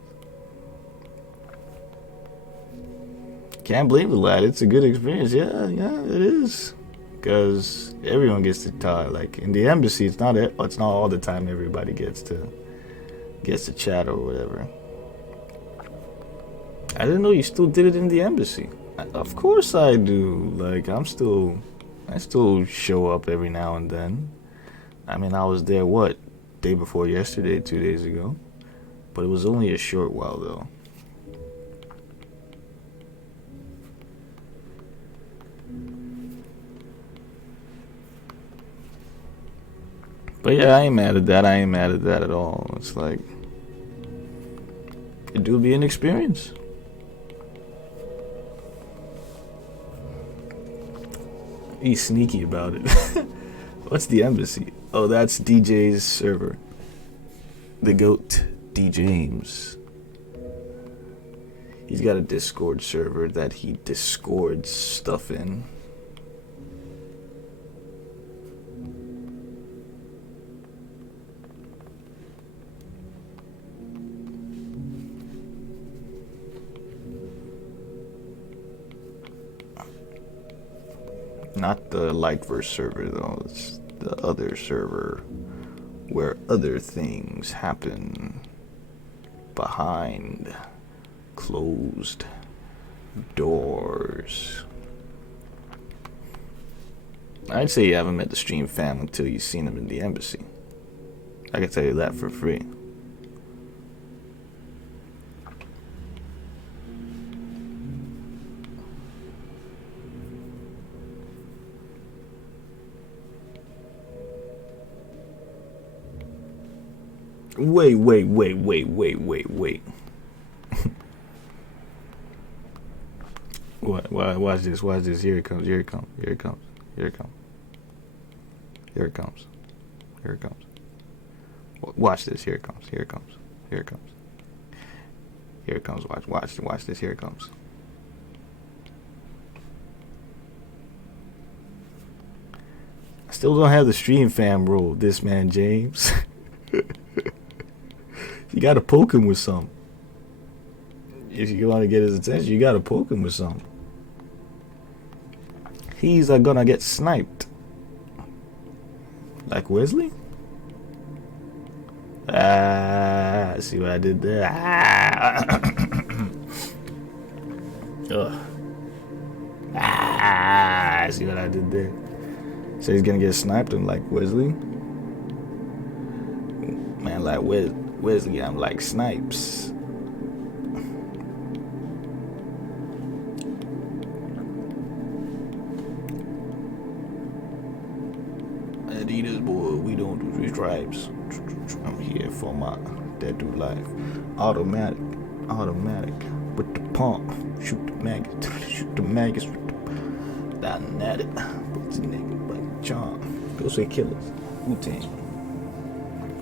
Can't blame the lad. It's a good experience. Yeah, it is. Because everyone gets to talk. Like, in the embassy, it's not all the time everybody gets to chat or whatever. I didn't know you still did it in the embassy. Of course I do. Like, I still show up every now and then. I mean, I was there, day before yesterday, 2 days ago. But it was only a short while, though. But yeah, I ain't mad at that. I ain't mad at that at all. It's like, it do be an experience. He's sneaky about it. What's the embassy? Oh, that's DJ's server. The GOAT, D. James. He's got a Discord server that he discords stuff in. Not the Lightverse server, though. It's the other server where other things happen behind closed doors. I'd say you haven't met the stream fam until you've seen them in the embassy. I can tell you that for free. Wait. What? Watch this. Here it comes. Watch this. Here it comes. Watch this. Here it comes. I still don't have the stream fam rule, this man James. You gotta poke him with something. If you want to get his attention, you gotta poke him with something. He's gonna get sniped. Like Wesley? See what I did there? See what I did there? So he's gonna get sniped and like Wesley? Man, like Wesley, I'm like Snipes. Adidas, boy, we don't do three stripes. I'm here for my that do life. Automatic, with the pump. Shoot the maggots with the down at it. Put the nigga like charm. Go say killers. Wu-Tang.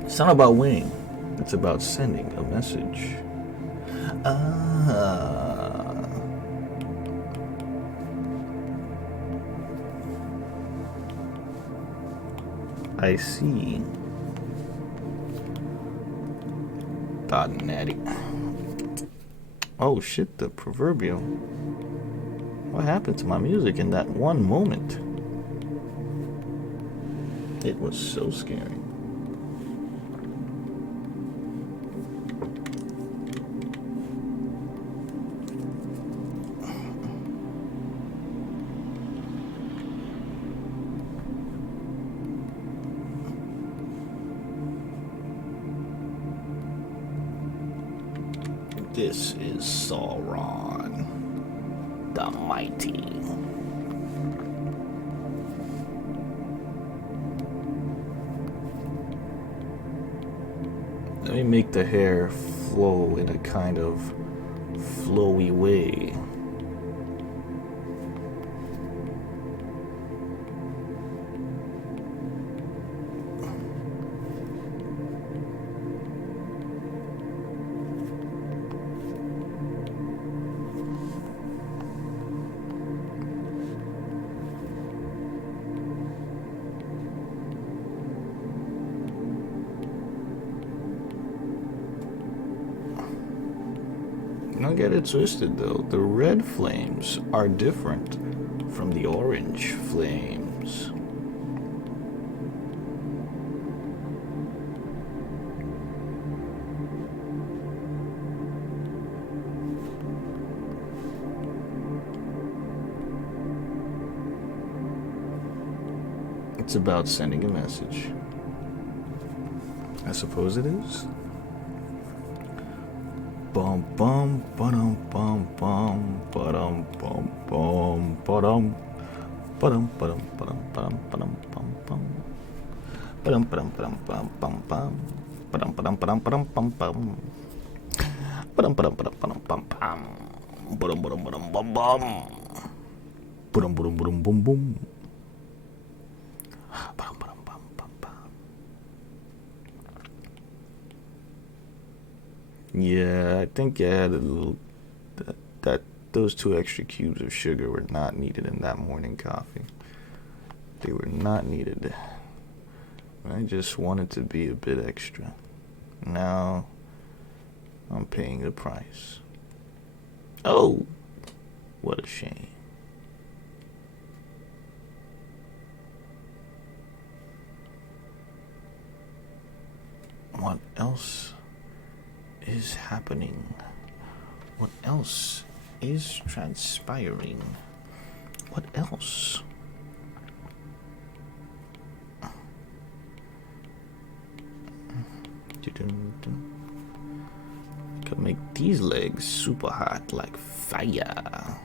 It's not about winning. It's about sending a message. I see. Natty. Oh shit, the proverbial. What happened to my music in that one moment? It was so scary. This is Sauron, the Mighty. Let me make the hair flow in a kind of flowy way. Don't get it twisted though, the red flames are different from the orange flames. It's about sending a message. I suppose it is. Bum bum ba-dum bum bum ba-dum bum bum ba-dum ba-dum ba-dum ba-dum ba-dum ba-dum bum bum ba-dum ba-dum ba-dum bum bum bum ba-dum ba-dum ba-dum ba-dum bum bum ba-dum ba-dum ba-dum ba-dum bum bum ba-dum ba-dum ba-dum bum bum ba-dum ba-dum ba-dum bum bum ba-dum ba-dum bum bum bum. Yeah, I think I had a little that those 2 extra cubes of sugar were not needed in that morning coffee. They were not needed. I just wanted to be a bit extra. Now I'm paying the price. Oh, what a shame. What else is happening? What else is transpiring? What else? I could make these legs super hot like fire.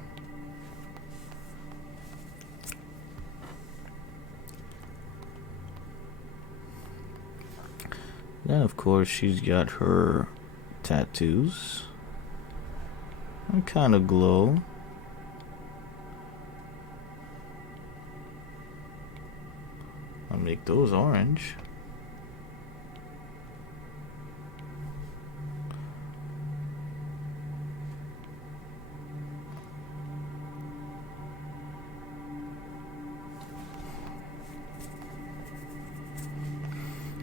Then, of course, she's got her tattoos. They kind of glow. I'll make those orange.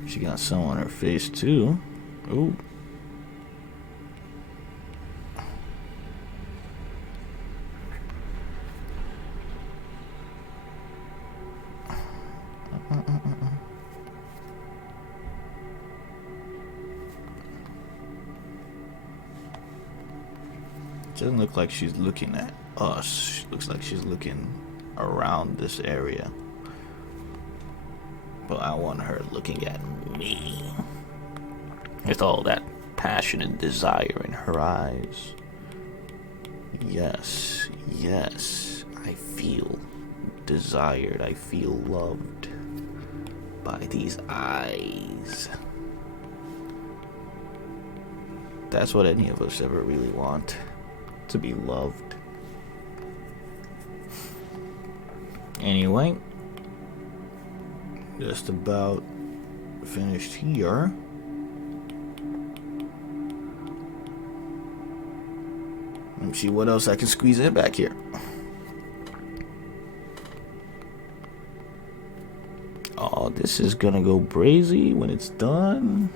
She got some on her face too. Ooh. Doesn't look like she's looking at us. She looks like she's looking around this area. But I want her looking at me with all that passion and desire in her eyes. Yes, yes, I feel desired. I feel loved by these eyes. That's what any of us ever really want, to be loved. Anyway, just about finished here. Let me see what else I can squeeze in back here. Oh, this is gonna go brazy when it's done.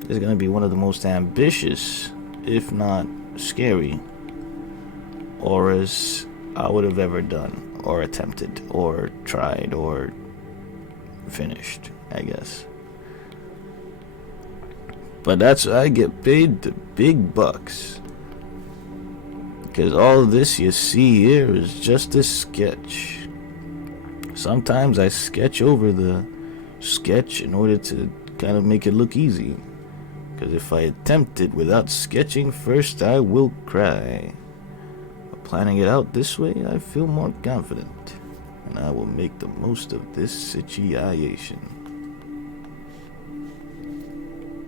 This is gonna be one of the most ambitious, if not scary, auras I would have ever done, or attempted, or tried, or finished, I guess. But that's I get paid the big bucks. Because all this you see here is just a sketch. Sometimes I sketch over the sketch in order to kind of make it look easy. Because if I attempt it without sketching first, I will cry. But planning it out this way, I feel more confident. And I will make the most of this situation.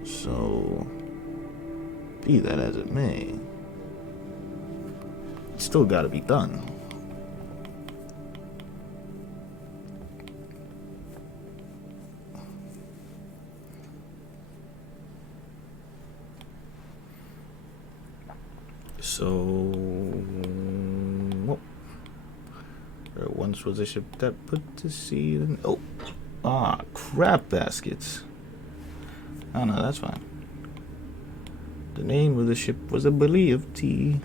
So, be that as it may, it's still gotta be done. So, well, there once was a ship that put to sea and crap baskets. Oh no, that's fine. The name of the ship was a Bully of Tea.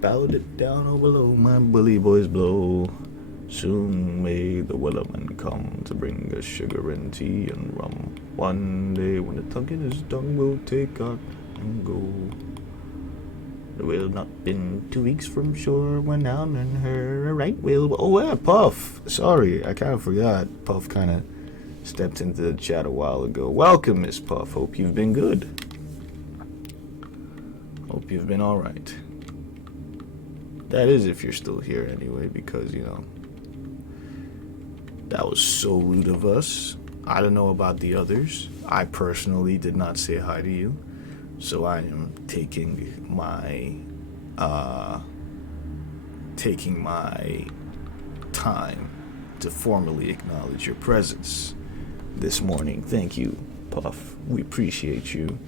Bowed it down oh below, my bully boys blow. Soon may the wellerman come to bring us sugar and tea and rum. One day when the tug in his tongue will take out and go. It will not been 2 weeks from shore when down in her right whale. Oh yeah, Puff. Sorry, I kind of forgot. Puff kind of stepped into the chat a while ago. Welcome, Miss Puff. Hope you've been good. Hope you've been alright. That is if you're still here anyway, because, you know, that was so rude of us. I don't know about the others. I personally did not say hi to you. So I am taking my time to formally acknowledge your presence this morning. Thank you, Puff. We appreciate you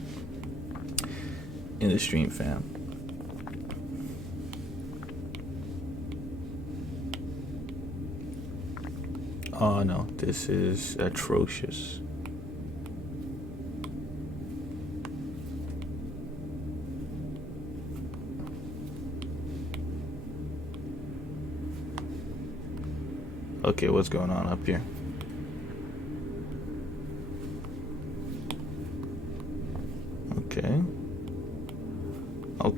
in the stream, fam. Oh no, this is atrocious. Okay, what's going on up here?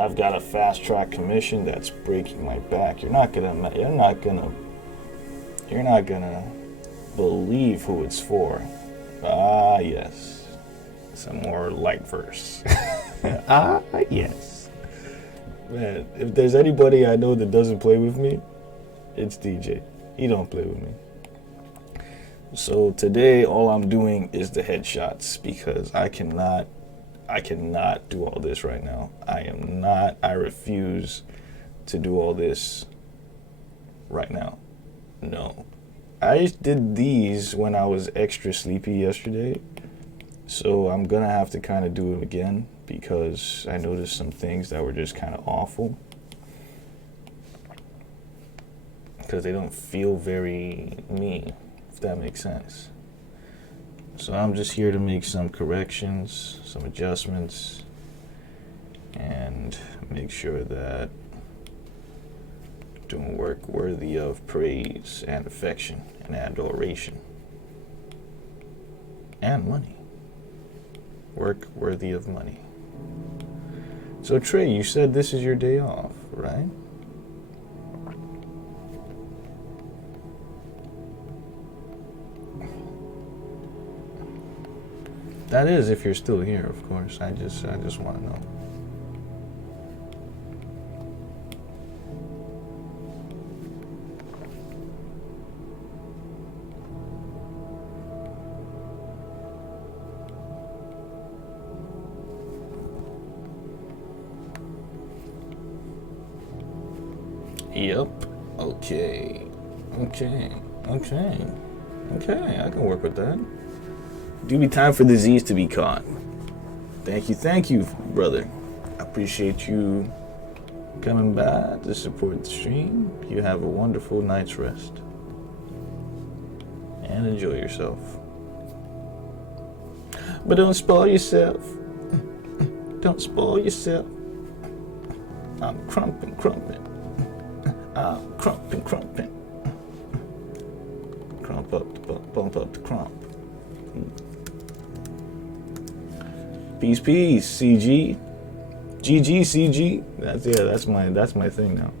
I've got a fast track commission that's breaking my back. You're not gonna believe who it's for. Ah, yes. Some more light verse. Ah, yes. Man, if there's anybody I know that doesn't play with me, it's DJ. He don't play with me. So today, all I'm doing is the headshots because I cannot do all this right now. I refuse to do all this right now. No. I just did these when I was extra sleepy yesterday. So I'm gonna have to kind of do it again because I noticed some things that were just kind of awful. Because they don't feel very me, if that makes sense. So I'm just here to make some corrections, some adjustments, and make sure that I'm doing work worthy of praise and affection and adoration. And money. Work worthy of money. So Trey, you said this is your day off, right? That is if you're still here, of course. I just want to know. Yep. Okay. I can work with that. Do be time for the Z's to be caught. Thank you, brother. I appreciate you coming by to support the stream. You have a wonderful night's rest. And enjoy yourself. But don't spoil yourself. Don't spoil yourself. I'm crumping. I'm crumping. Crump up, bump up the crump. Peace, CG. GG, CG. That's my thing now.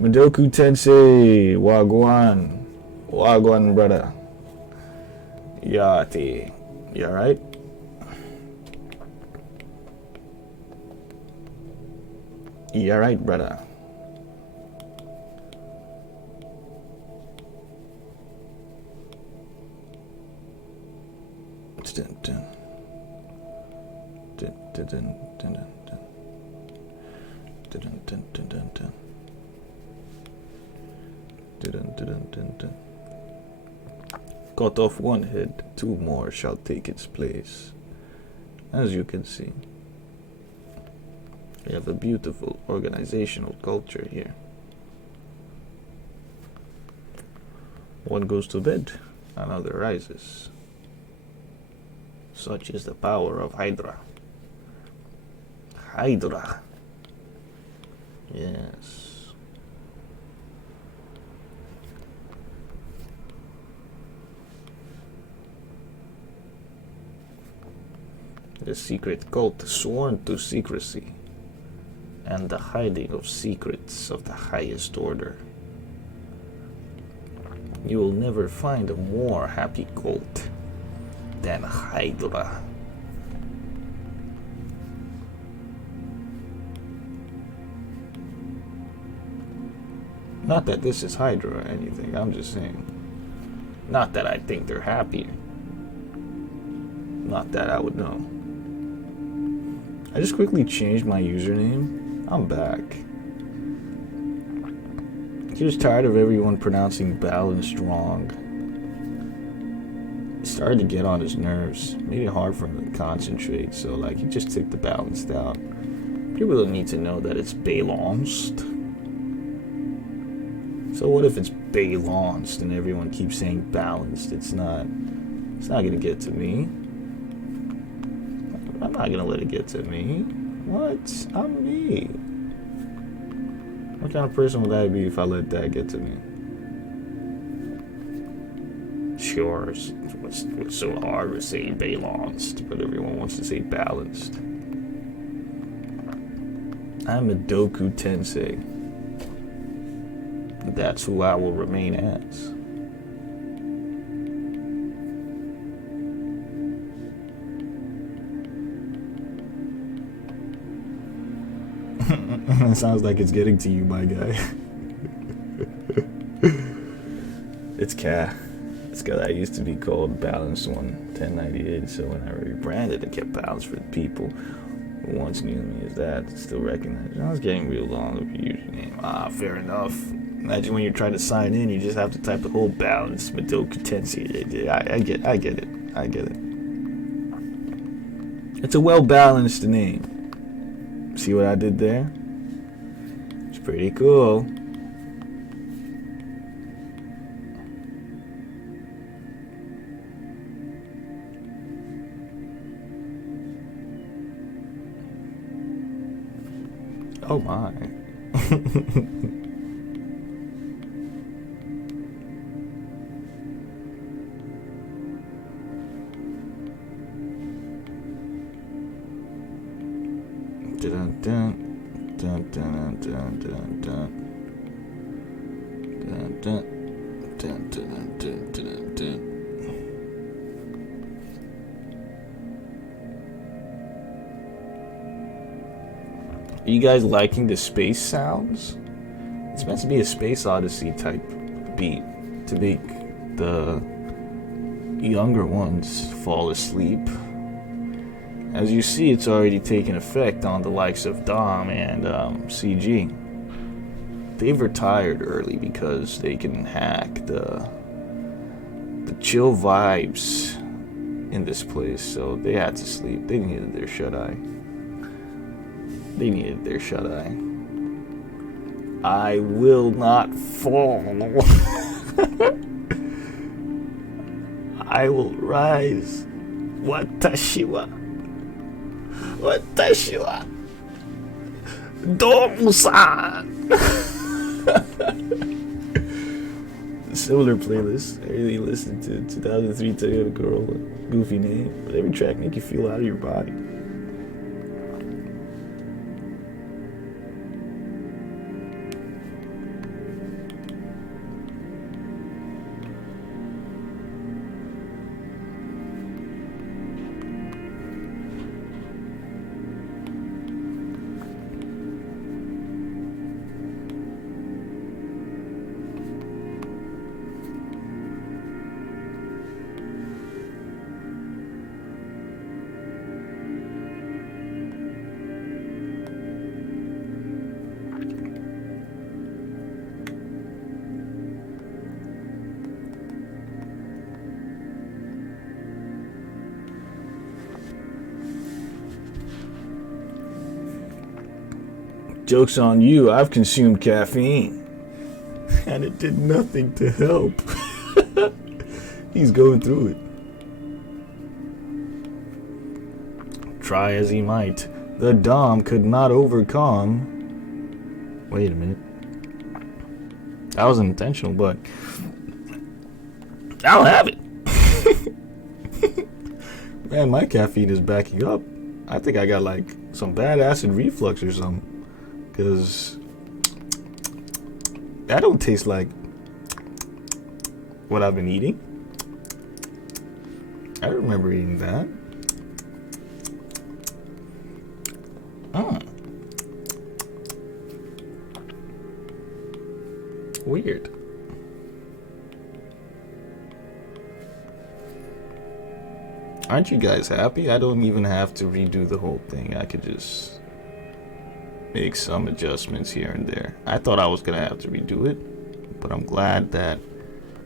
Madoku Tensei, Wagwan, brother. Yati. You alright? You alright, brother? Cut off one head, two more shall take its place. As you can see, we have a beautiful organizational culture here. One goes to bed, another rises. Such is the power of Hydra. Yes. The secret cult sworn to secrecy and the hiding of secrets of the highest order. You will never find a more happy cult than Hydra. Not that this is Hydra or anything, I'm just saying. Not that I think they're happier. Not that I would know. I just quickly changed my username. I'm back. I'm just tired of everyone pronouncing balanced wrong. It started to get on his nerves. Made it hard for him to concentrate, so he just took the balanced out. People don't need to know that it's balanced. So what if it's balanced and everyone keeps saying balanced? It's not gonna get to me. I'm not gonna let it get to me. What? I'm me. What kind of person would I be if I let that get to me? Sure, it's so hard to say balanced, but everyone wants to say balanced. I'm a Doku Tensei. That's who I will remain as. It sounds like it's getting to you, my guy. It's Cat. It's because I used to be called Balanced One 1098, so when I rebranded, it kept Balanced for the people who once knew me as that, still recognize it. I was getting real long with your username. Ah, fair enough. Imagine when you're trying to sign in, you just have to type the whole Balanced Madoka Tensei. I get it. It's a well-balanced name. See what I did there? It's pretty cool. Oh my. Dun dun dun dun dun dun dun dun dun dun dun dun dun dun. Are you guys liking the space sounds? It's meant to be a Space Odyssey type beat to make the younger ones fall asleep. As you see, it's already taken effect on the likes of Dom and CG. They've retired early because they can hack the chill vibes in this place, so they had to sleep. They needed their shut-eye. I will not fall. I will rise. Watashi wa Domu-san. Similar playlist. I really listened to 2003 Toyota Corolla. Goofy name, but every track make you feel out of your body. Joke's on you, I've consumed caffeine. And it did nothing to help. He's going through it. Try as he might, the Dom could not overcome... Wait a minute. That was intentional, but... I'll have it. Man, my caffeine is backing up. I think I got like some bad acid reflux or something. Because that don't taste like what I've been eating. I remember eating that. Weird. Aren't you guys happy? I don't even have to redo the whole thing. I could just make some adjustments here and there. I thought I was gonna have to redo it, but I'm glad that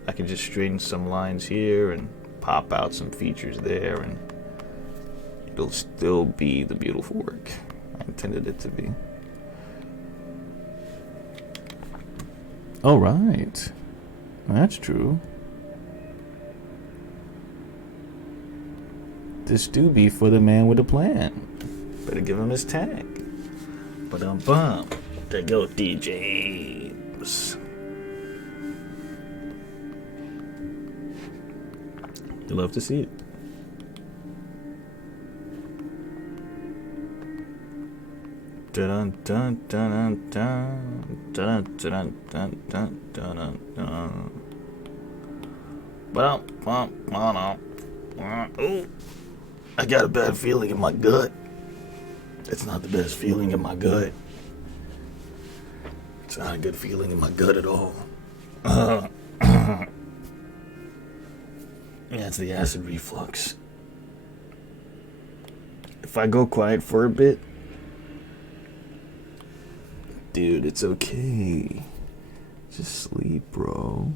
I can just straighten some lines here and pop out some features there, and it'll still be the beautiful work I intended it to be. All right, that's true. This do be for the man with a plan. Better give him his tag. Ba-dum-bum. There go DJs. You love to see it. Dun dun dun dun dun dun dun dun dun dun. Ooh, I got a bad feeling in my gut. It's not the best feeling in my gut. It's not a good feeling in my gut at all. That's the acid reflux. If I go quiet for a bit, dude, it's okay. Just sleep, bro.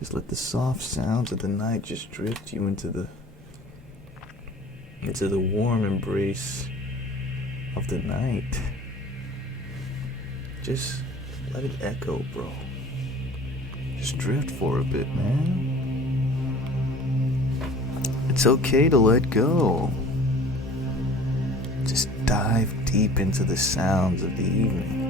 Just let the soft sounds of the night just drift you into the warm embrace of the night. Just let it echo, bro. Just drift for a bit, man. It's okay to let go. Just dive deep into the sounds of the evening.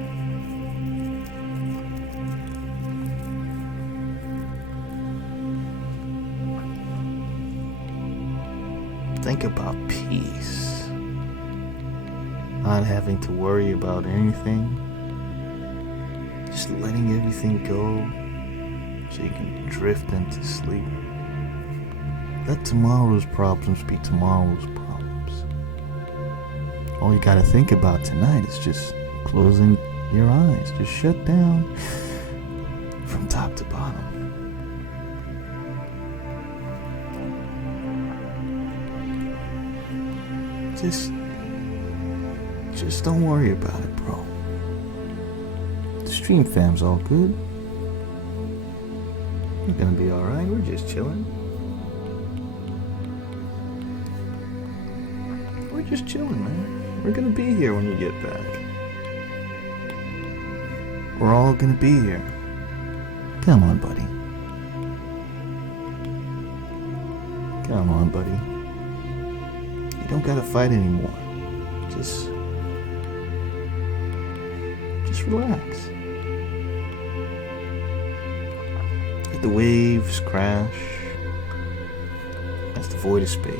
Think about peace. Not having to worry about anything. Just letting everything go so you can drift into sleep. Let tomorrow's problems be tomorrow's problems. All you gotta think about tonight is just closing your eyes. Just shut down from top to bottom. Just don't worry about it, bro. The stream fam's all good. We're gonna be alright. We're just chilling. We're just chilling, man. We're gonna be here when you get back. We're all gonna be here. Come on, buddy. Come on, buddy. You don't gotta fight anymore. Just relax. Let the waves crash against the void of space.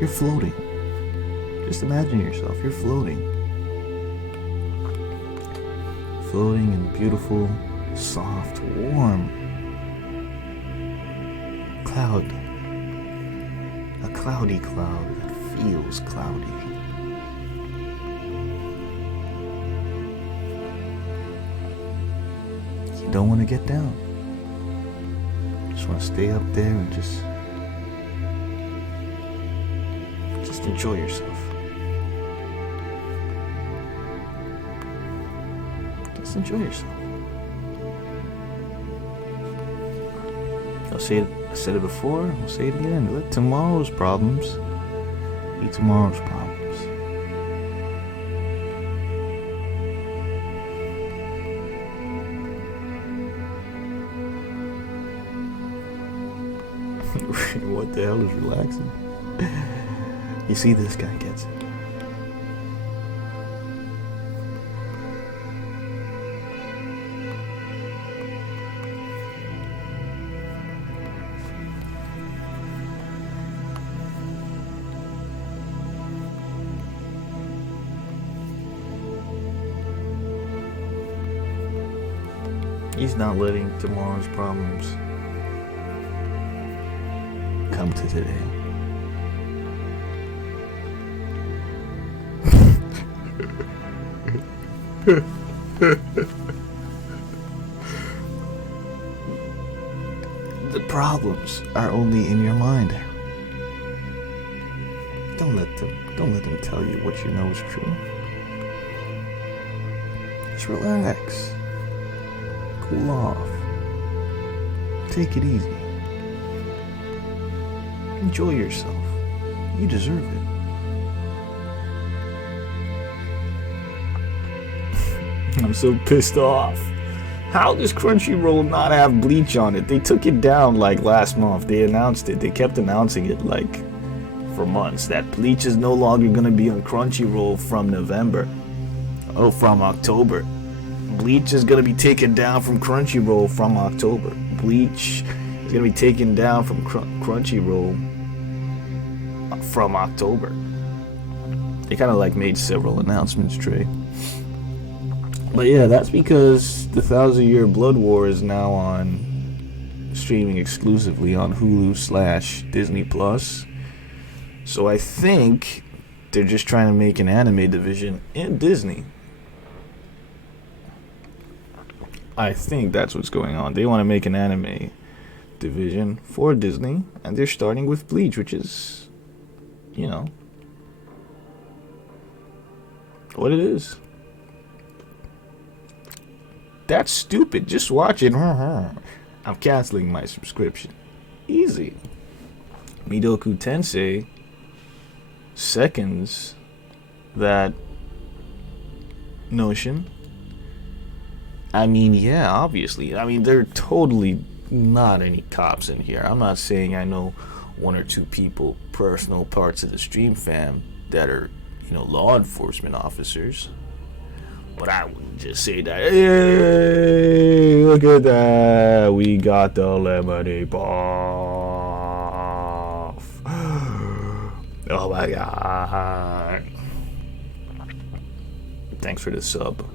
You're floating. Just imagine yourself. You're floating. Floating in beautiful, soft, warm cloud. A cloudy cloud that feels cloudy. You don't want to get down. You just want to stay up there and just enjoy yourself. Just enjoy yourself. I said it before, I'll say it again. Let tomorrow's problems be tomorrow's problems. What the hell is relaxing? You see, this guy gets it. He's not letting tomorrow's problems come to today. The problems are only in your mind. Don't let them tell you what you know is true. Just relax. Cool off. Take it easy. Enjoy yourself. You deserve it. I'm so pissed off. How does Crunchyroll not have Bleach on it? They took it down like last month. They announced it. They kept announcing it like for months that Bleach is no longer going to be on Crunchyroll from November. Oh, from October. Bleach is going to be taken down from Crunchyroll from October. Bleach is going to be taken down from Crunchyroll from October. They kind of like made several announcements, Trey. But yeah, that's because the 1,000-Year Blood War is now on streaming exclusively on Hulu/Disney Plus. So I think they're just trying to make an anime division in Disney. I think that's what's going on. They want to make an anime division for Disney, and they're starting with Bleach, which is, you know, what it is. That's stupid. Just watch it. I'm canceling my subscription. Easy. Midoku Tensei seconds that notion. I mean, yeah, obviously. I mean, there are totally not any cops in here. I'm not saying I know one or two people, personal parts of the stream fam, that are, you know, law enforcement officers. But I wouldn't just say that, hey, look at that, we got the lemonade off. Oh my god. Thanks for the sub.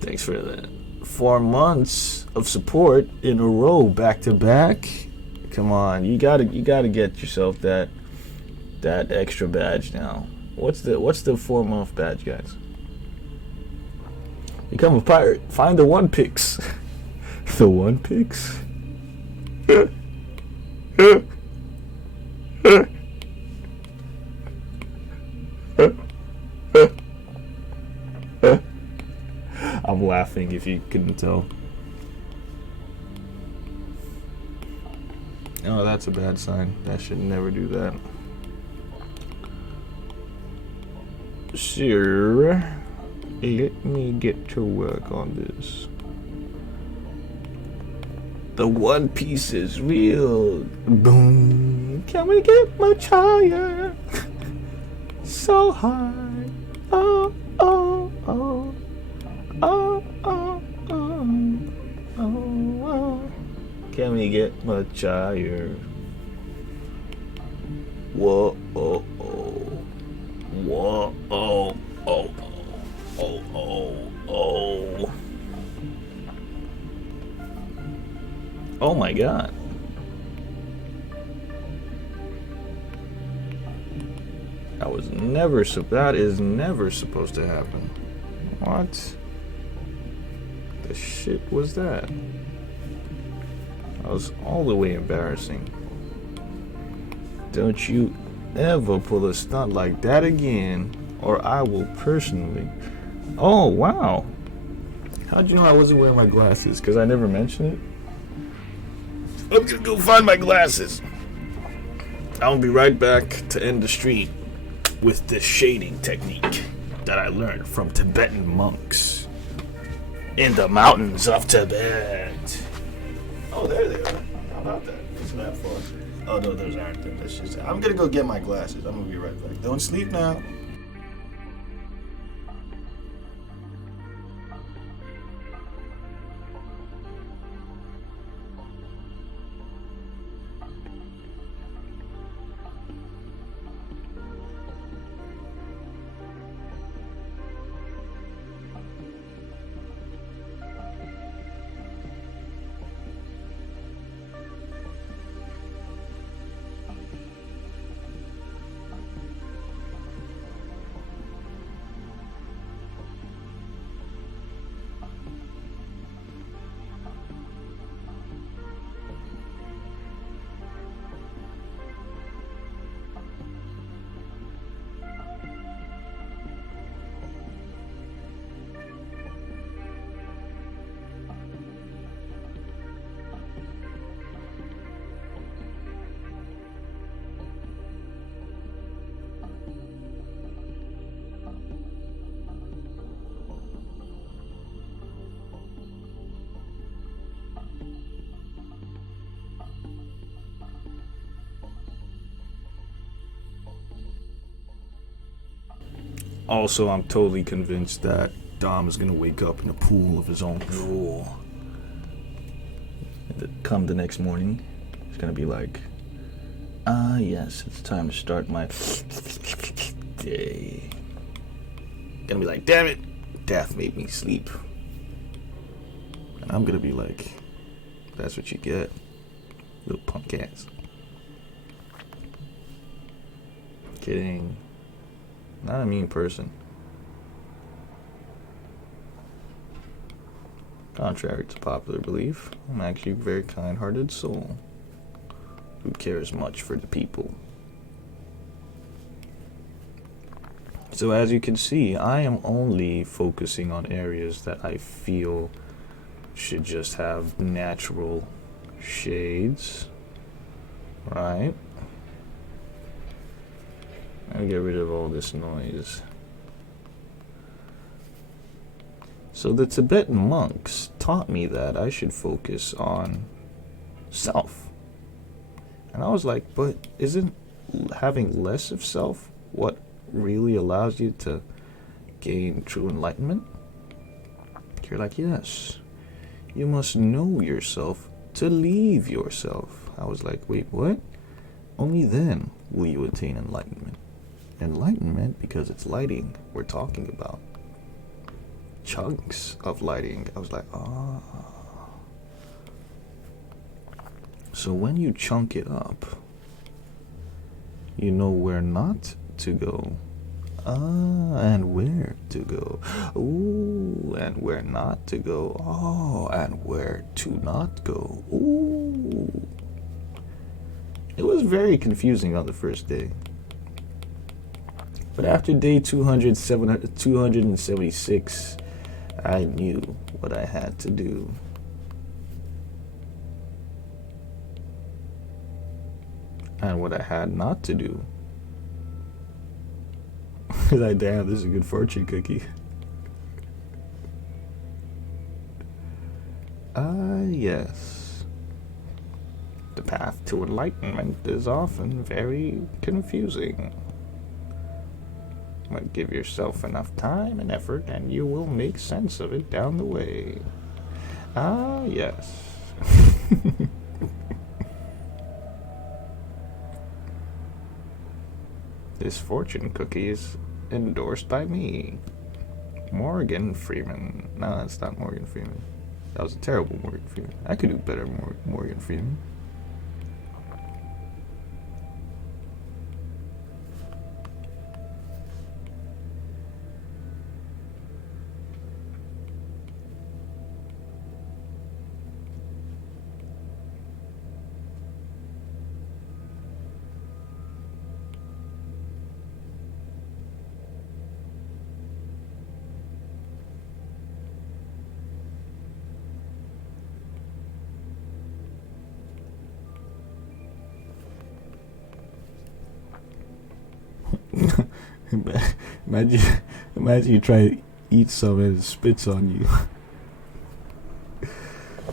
Thanks for that. 4 months of support in a row, back to back. Come on, you gotta get yourself that extra badge now. What's the 4-month badge, guys? Become a pirate. Find the One Pix. The One Pix? I'm laughing if you couldn't tell. Oh, that's a bad sign. I should never do that. Sure, let me get to work on this. The One Piece is real. Boom. Can we get much higher? So high. Oh, oh, oh. Oh, oh, oh. Oh, oh. Can we get much higher? Whoa, oh, oh. Whoa, oh, oh, oh, oh, oh. Oh my god. That is never supposed to happen. What the shit was that? That was all the way embarrassing. Don't you ever pull a stunt like that again, or I will personally. Oh wow, how'd you know I wasn't wearing my glasses? Because I never mentioned it. I'm gonna go find my glasses. I'll be right back to end the stream with this shading technique that I learned from Tibetan monks in the mountains of Tibet. Oh, there they are. How about that? Isn't that fun? Oh no, those aren't them. That's just. I'm gonna go get my glasses. I'm gonna be right back. Don't sleep now. Also, I'm totally convinced that Dom is gonna wake up in a pool of his own drool. And come the next morning, he's gonna be like, Ah, yes, it's time to start my day. Gonna be like, damn it, death made me sleep. And I'm gonna be like, that's what you get, little punk ass. Kidding. Not a mean person. Contrary to popular belief, I'm actually a very kind-hearted soul who cares much for the people. So as you can see, I am only focusing on areas that I feel should just have natural shades, right? I'll get rid of all this noise. So the Tibetan monks taught me that I should focus on self. And I was like, but isn't having less of self what really allows you to gain true enlightenment? You're like, yes, you must know yourself to leave yourself. I was like, wait, what? Only then will you attain enlightenment. Enlightenment, because it's lighting we're talking about. Chunks of lighting. I was like, ah. So when you chunk it up, you know where not to go. And where to go. Ooh, and where not to go. Oh, and where to not go. Ooh. It was very confusing on the first day. But after day 276, I knew what I had to do. And what I had not to do. Like, damn, this is a good fortune cookie. Yes. The path to enlightenment is often very confusing. But give yourself enough time and effort and you will make sense of it down the way. Yes. This fortune cookie is endorsed by me. Morgan Freeman. No, that's not Morgan Freeman. That was a terrible Morgan Freeman. I could do better Morgan Freeman. Imagine you try to eat some and it spits on you.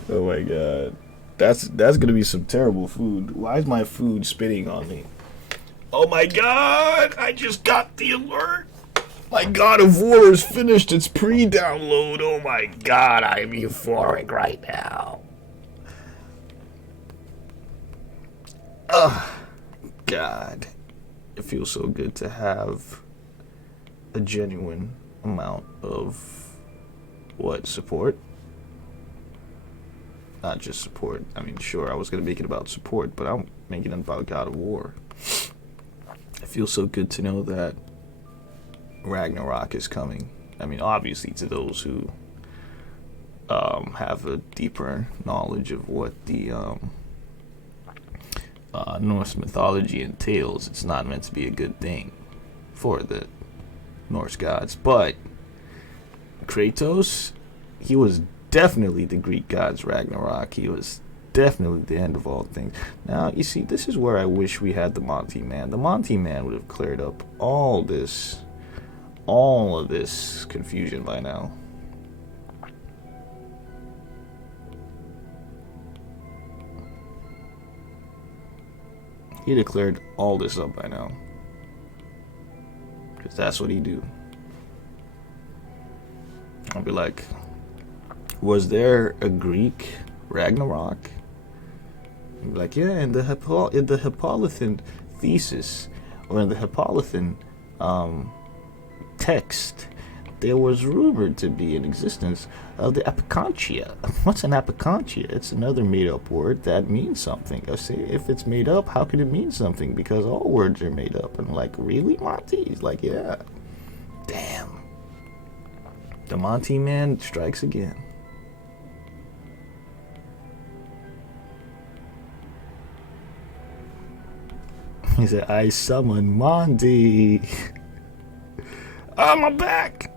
Oh my god. That's gonna be some terrible food. Why is my food spitting on me? Oh my god! I just got the alert! My God of War is finished its pre-download. Oh my god, I'm euphoric right now. God. It feels so good to have a genuine amount of support. Not just support. I mean, sure, I was gonna make it about support, but I'm making it about God of War. It feels so good to know that Ragnarok is coming. I mean, obviously, to those who have a deeper knowledge of what the Norse mythology entails, it's not meant to be a good thing for the Norse gods. But Kratos, he was definitely the Greek god's Ragnarok. He was definitely the end of all things. Now, you see, this is where I wish we had the Monty Man. The Monty Man would have cleared up all of this confusion by now. He declared all this up by now. Because that's what he do. I'll be like, was there a Greek Ragnarok? Like, yeah, in the Hippolytan thesis, or in the Hippolytan text, there was rumored to be an existence of the apicontia. What's an apicontia? It's another made-up word that means something. I say, if it's made up, how can it mean something? Because all words are made up. And I'm like, really, Monty? He's like, yeah. Damn. The Monty man strikes again. He said, I summon Monty. Oh, my back.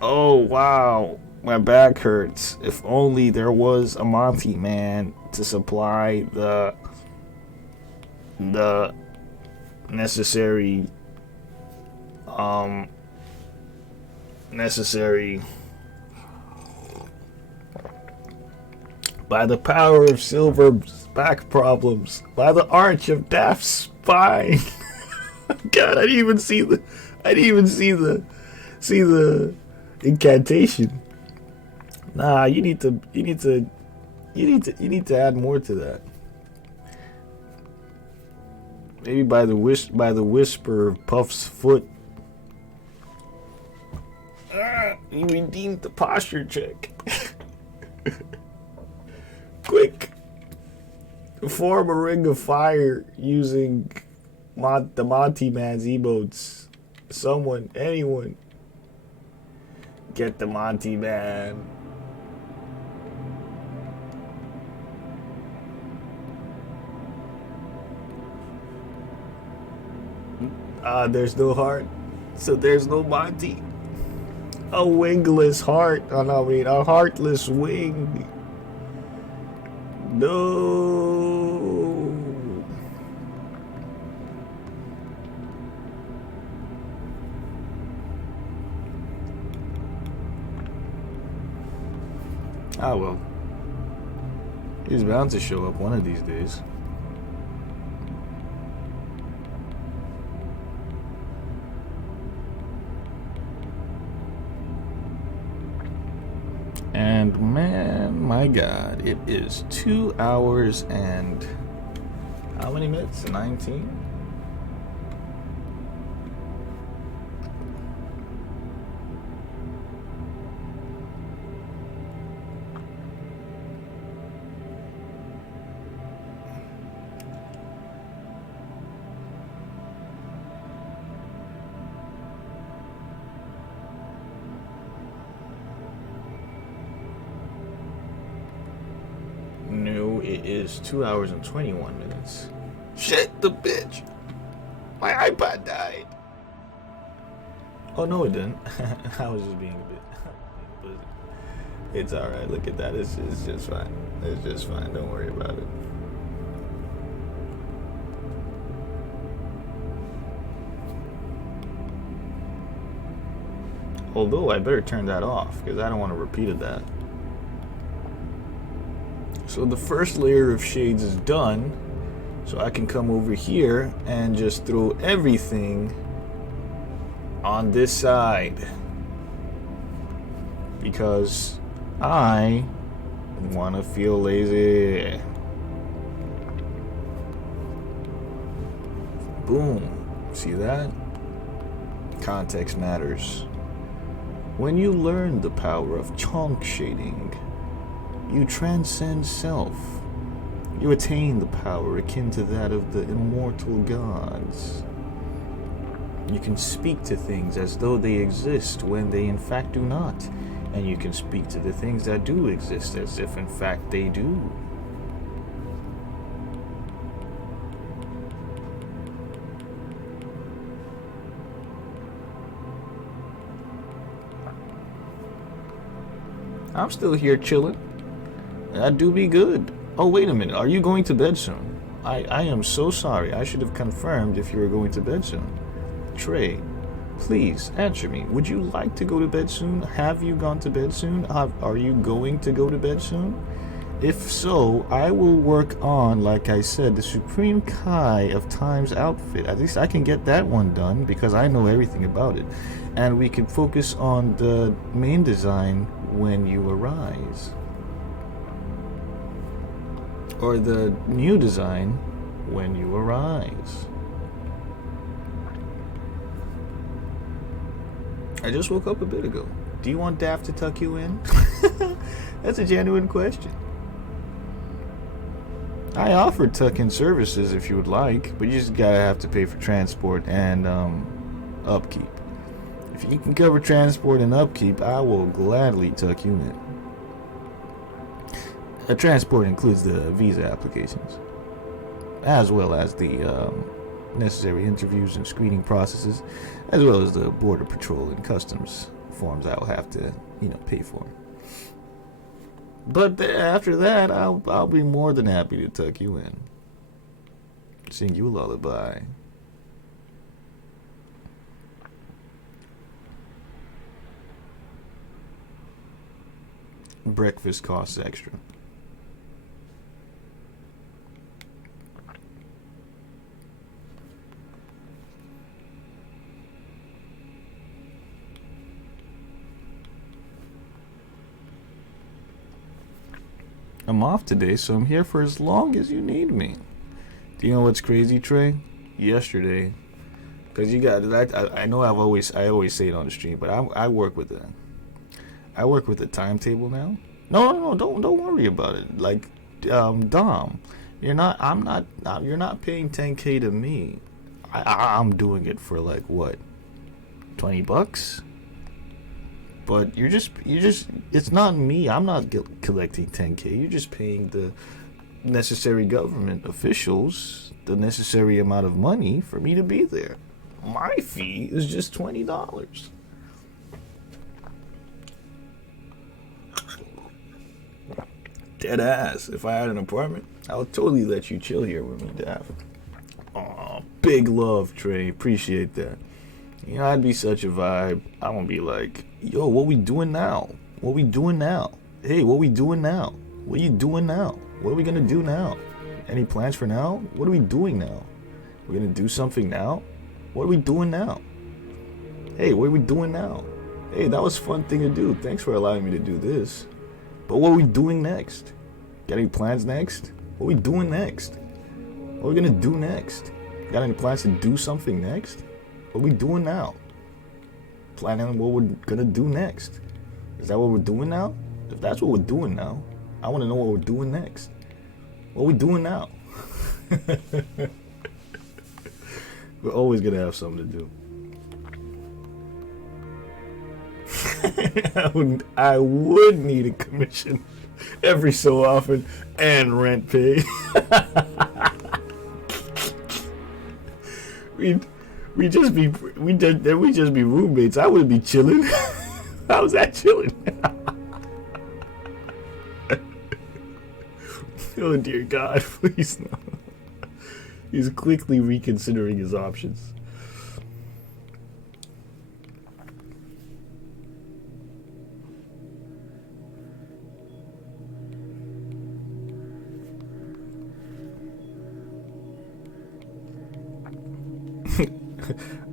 Oh, wow. My back hurts. If only there was a Monty man to supply the necessary by the power of Silver's back problems, by the arch of Daft's spine. God, I didn't even see the incantation. Nah, you need to add more to that. Maybe by the whisper of Puff's foot. You redeemed the posture check. Quick. Form a ring of fire using the Monty Man's emotes. Someone, anyone. Get the Monty Man. There's no heart, so there's no Monty. A wingless heart. Oh, no, I mean a heartless wing. No. Ah, well. He's bound to show up one of these days. And man, my God, it is 2 hours and how many minutes? 19? No, it is 2 hours and 21 minutes. Shit, the bitch! My iPod died! Oh, no, it didn't. I was just being a bit. It's alright, look at that. It's just fine. It's just fine. Don't worry about it. Although, I better turn that off, because I don't want to repeat of that. So the first layer of shades is done, so I can come over here and just throw everything on this side, because I want to feel lazy. Boom. See that? Context matters. When you learn the power of chunk shading, you transcend self. You attain the power akin to that of the immortal gods. You can speak to things as though they exist when they in fact do not. And you can speak to the things that do exist as if in fact they do. I'm still here chilling. That do be good. Oh, wait a minute. Are you going to bed soon? I am so sorry. I should have confirmed if you were going to bed soon. Trey, please answer me. Would you like to go to bed soon? Have you gone to bed soon? Are you going to go to bed soon? If so, I will work on, like I said, the Supreme Kai of Time's outfit. At least I can get that one done because I know everything about it. And we can focus on the main design when you arise. or the new design when you arise. I just woke up a bit ago. Do you want Daft to tuck you in? That's a genuine question. I offer tuck-in services if you would like, but you just gotta have to pay for transport and upkeep. If you can cover transport and upkeep, I will gladly tuck you in. Transport includes the visa applications, as well as the necessary interviews and screening processes, as well as the border patrol and customs forms I'll have to, pay for. But after that, I'll be more than happy to tuck you in, sing you a lullaby. Breakfast costs extra. I'm off today, so I'm here for as long as you need me. Do you know what's crazy, Trey? Yesterday, because you got I know I always say it on the stream, but I work with a timetable now. No, don't worry about it. Like, Dom, you're not paying 10K to me. I'm doing it for like what, $20? But you're just it's not me. I'm not collecting 10K. You're just paying the necessary government officials the necessary amount of money for me to be there. My fee is just $20. Dead ass. If I had an apartment, I would totally let you chill here with me, Daft. Aw, big love, Trey. Appreciate that. I'd be such a vibe. I'm gonna be like, yo, what we doing now? What we doing now? Hey, what we doing now? What you doing now? What are we gonna do now? Any plans for now? What are we doing now? We're gonna do something now? What are we doing now? Hey, what are we doing now? Hey, that was a fun thing to do. Thanks for allowing me to do this. But what are we doing next? Got any plans next? What are we doing next? What are we gonna do next? Got any plans to do something next? What are we doing now? Planning on what we're gonna do next. Is that what we're doing now? If that's what we're doing now, I want to know what we're doing next. What are we doing now? We're always gonna have something to do. I would need a commission every so often and rent paid. we just be roommates. I wouldn't be chilling. How's that chilling? Oh dear God, please no. He's quickly reconsidering his options.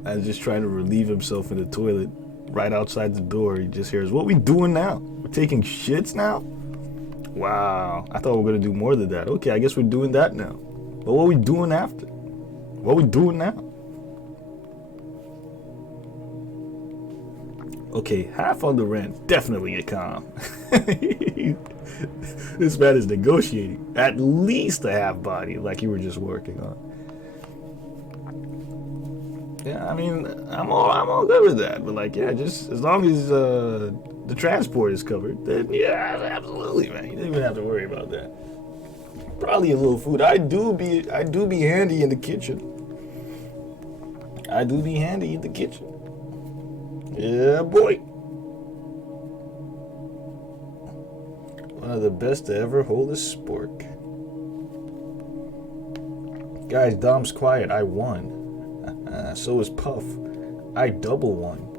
I was just trying to relieve himself in the toilet. Right outside the door, he just hears, "What we doing now? We're taking shits now?" Wow, I thought we were going to do more than that. Okay, I guess we're doing that now. But what are we doing after? What are we doing now? Okay, half on the rent, definitely a calm. This man is negotiating. At least a half body, like you were just working on. Yeah, I mean, I'm all good with that. But like, yeah, just as long as the transport is covered, then yeah, absolutely, man. You don't even have to worry about that. Probably a little food. I do be handy in the kitchen. Yeah, boy. One of the best to ever hold a spork. Guys, Dom's quiet. I won. So is Puff. I double won.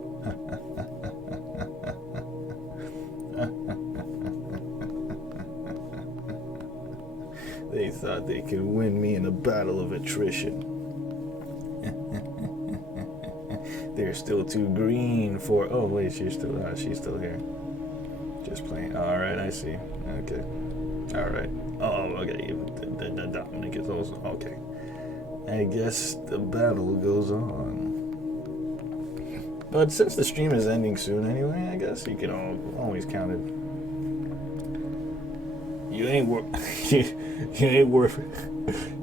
They thought they could win me in a battle of attrition. They're still too green for... Oh, wait, she's still here. Just playing. All right, I see. Okay. All right. Oh, okay. The Dominic is also okay. I guess the battle goes on. But since the stream is ending soon anyway, I guess you can always count it. You ain't worth. You ain't worth.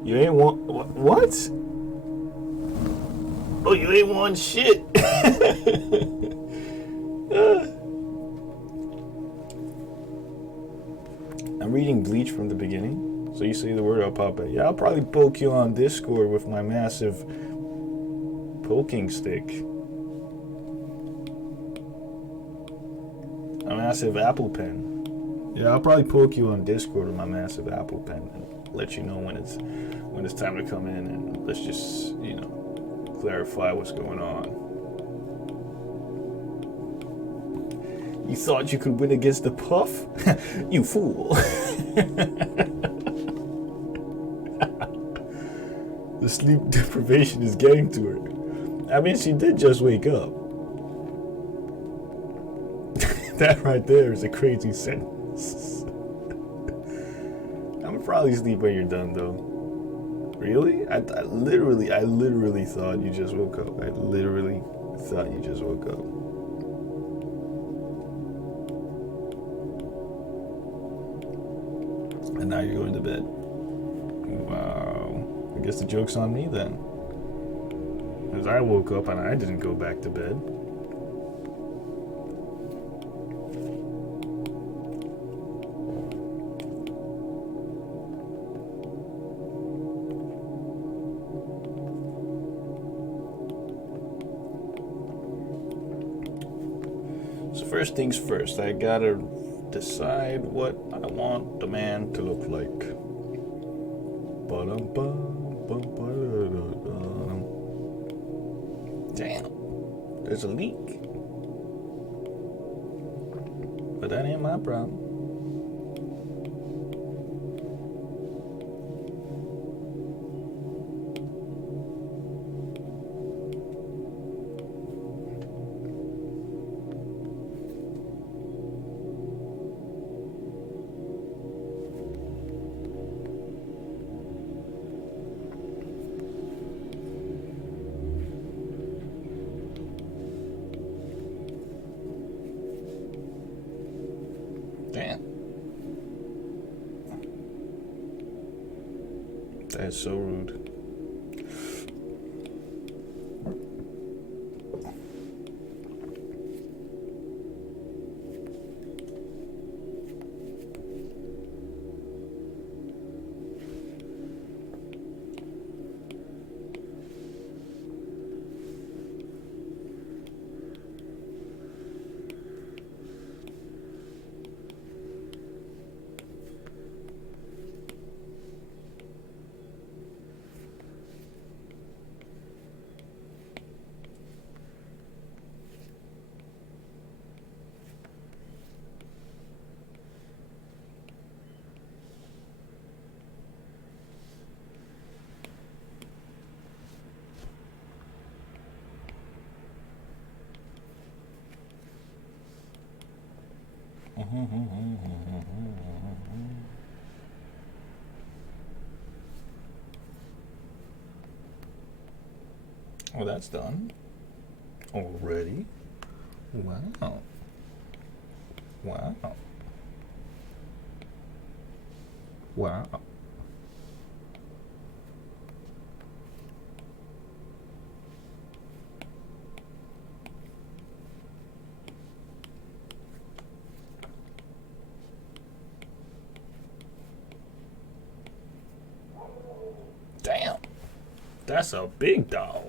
You ain't want what? Oh, you ain't won shit. I'm reading Bleach from the beginning, so you say the word, I'll pop it. Yeah, I'll probably poke you on Discord with my massive poking stick. A massive apple pen. Yeah, I'll probably poke you on Discord with my massive apple pen and let you know when it's time to come in, and let's just, clarify what's going on. You thought you could win against the Puff? You fool. The sleep deprivation is getting to her. I mean, she did just wake up. That right there is a crazy sentence. I'm gonna probably sleep when you're done, though. Really? I literally thought you just woke up. I literally thought you just woke up. And now you're going to bed. Wow. I guess the joke's on me then. Because I woke up and I didn't go back to bed. So first things first, I gotta decide what I want the man to look like. Damn, there's a leak. But that ain't my problem. That is so rude. Oh, that's done already. Wow. Wow. Wow. Damn. That's a big dog.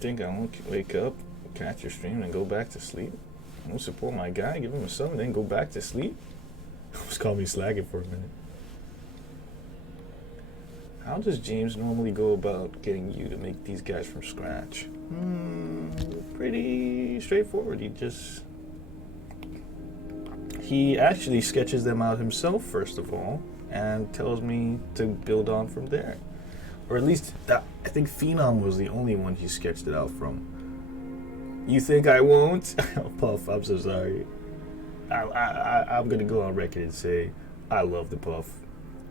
Think I won't wake up, catch your stream, and go back to sleep? Don't support my guy, give him a sub, and then go back to sleep. Just call me slacking for a minute. How does James normally go about getting you to make these guys from scratch? Pretty straightforward. He actually sketches them out himself first of all, and tells me to build on from there. Or at least that, I think Phenom was the only one he sketched it out from. You think I won't? Puff, I'm so sorry. I'm gonna go on record and say I love the Puff.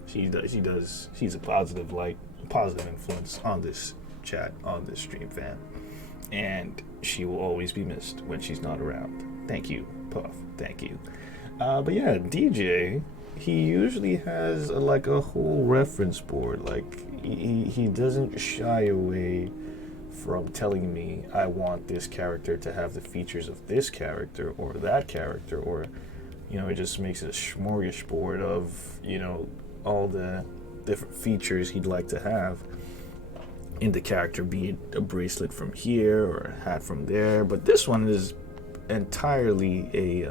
She's a positive light, positive influence on this chat, on this stream, fam. And she will always be missed when she's not around. Thank you, Puff. Thank you. But yeah, DJ, he usually has a whole reference board. Like he doesn't shy away from telling me I want this character to have the features of this character or that character, or it just makes it a smorgasbord of all the different features he'd like to have in the character, be it a bracelet from here or a hat from there. But this one is entirely a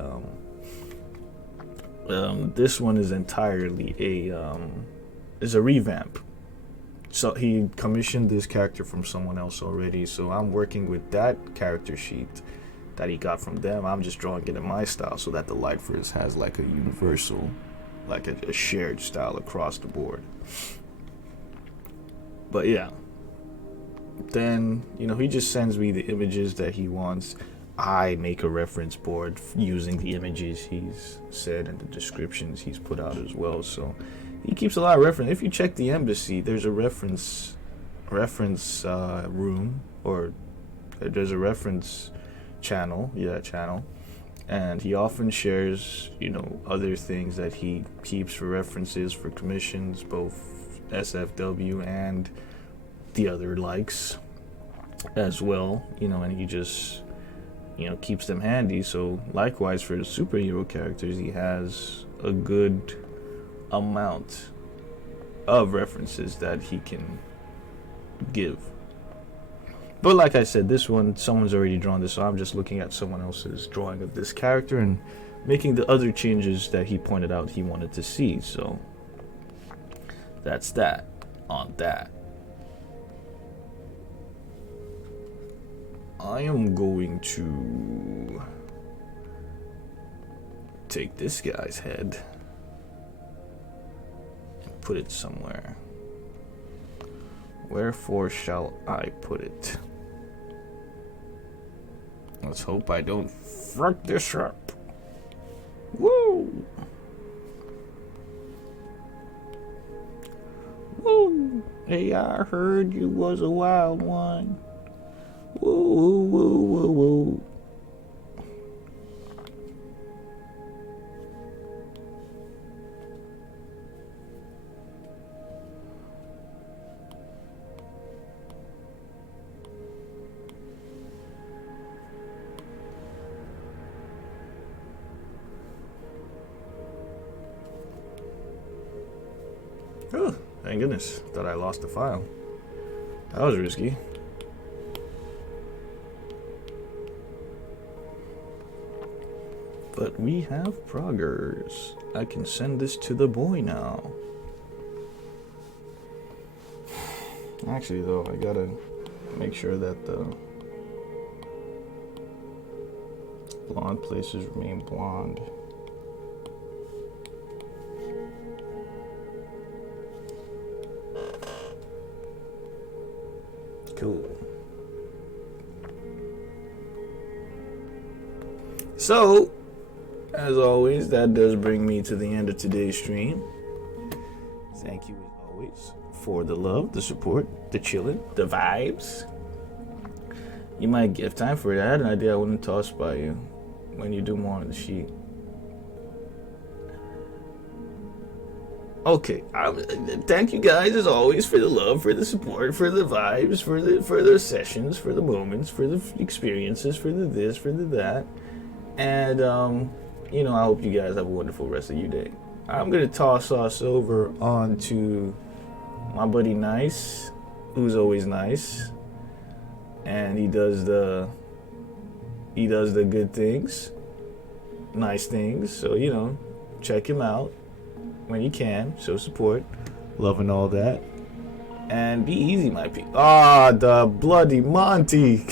is a revamp. So he commissioned this character from someone else already, so I'm working with that character sheet that he got from them. I'm just drawing it in my style so that the Lightfers has like a universal, like a shared style across the board. But yeah, then he just sends me the images that he wants. I make a reference board using the images he's said and the descriptions he's put out as well. So he keeps a lot of reference. If you check the embassy, there's a reference room, or there's a reference channel. And he often shares, other things that he keeps for references for commissions, both SFW and the other likes as well, and he just, keeps them handy. So likewise for the superhero characters, he has a good amount of references that he can give. But like I said, this one, someone's already drawn this, so I'm just looking at someone else's drawing of this character and making the other changes that he pointed out he wanted to see. So that's that on that. I am going to take this guy's head and put it somewhere. Wherefore shall I put it? Let's hope I don't fuck this up. Woo! Woo! Hey, I heard you was a wild one. Woo, woo, woo, woo, woo. Oh, thank goodness. Thought I lost the file. That was risky. But we have progress. I can send this to the boy now. Actually, though, I gotta make sure that the blonde places remain blonde. Cool. So, as always, that does bring me to the end of today's stream. Thank you, as always, for the love, the support, the chilling, the vibes. You might give time for it. I had an idea I wouldn't toss by you when you do more on the sheet. Okay, thank you guys as always for the love, for the support, for the vibes, for the sessions, for the moments, for the experiences, for the this, for the that, and I hope you guys have a wonderful rest of your day. I'm gonna toss us over onto my buddy Nice, who's always nice, and he does the good things. nice things. So, check him out when you can. Show support. Love and all that. And be easy, my people. Ah, the bloody Monty.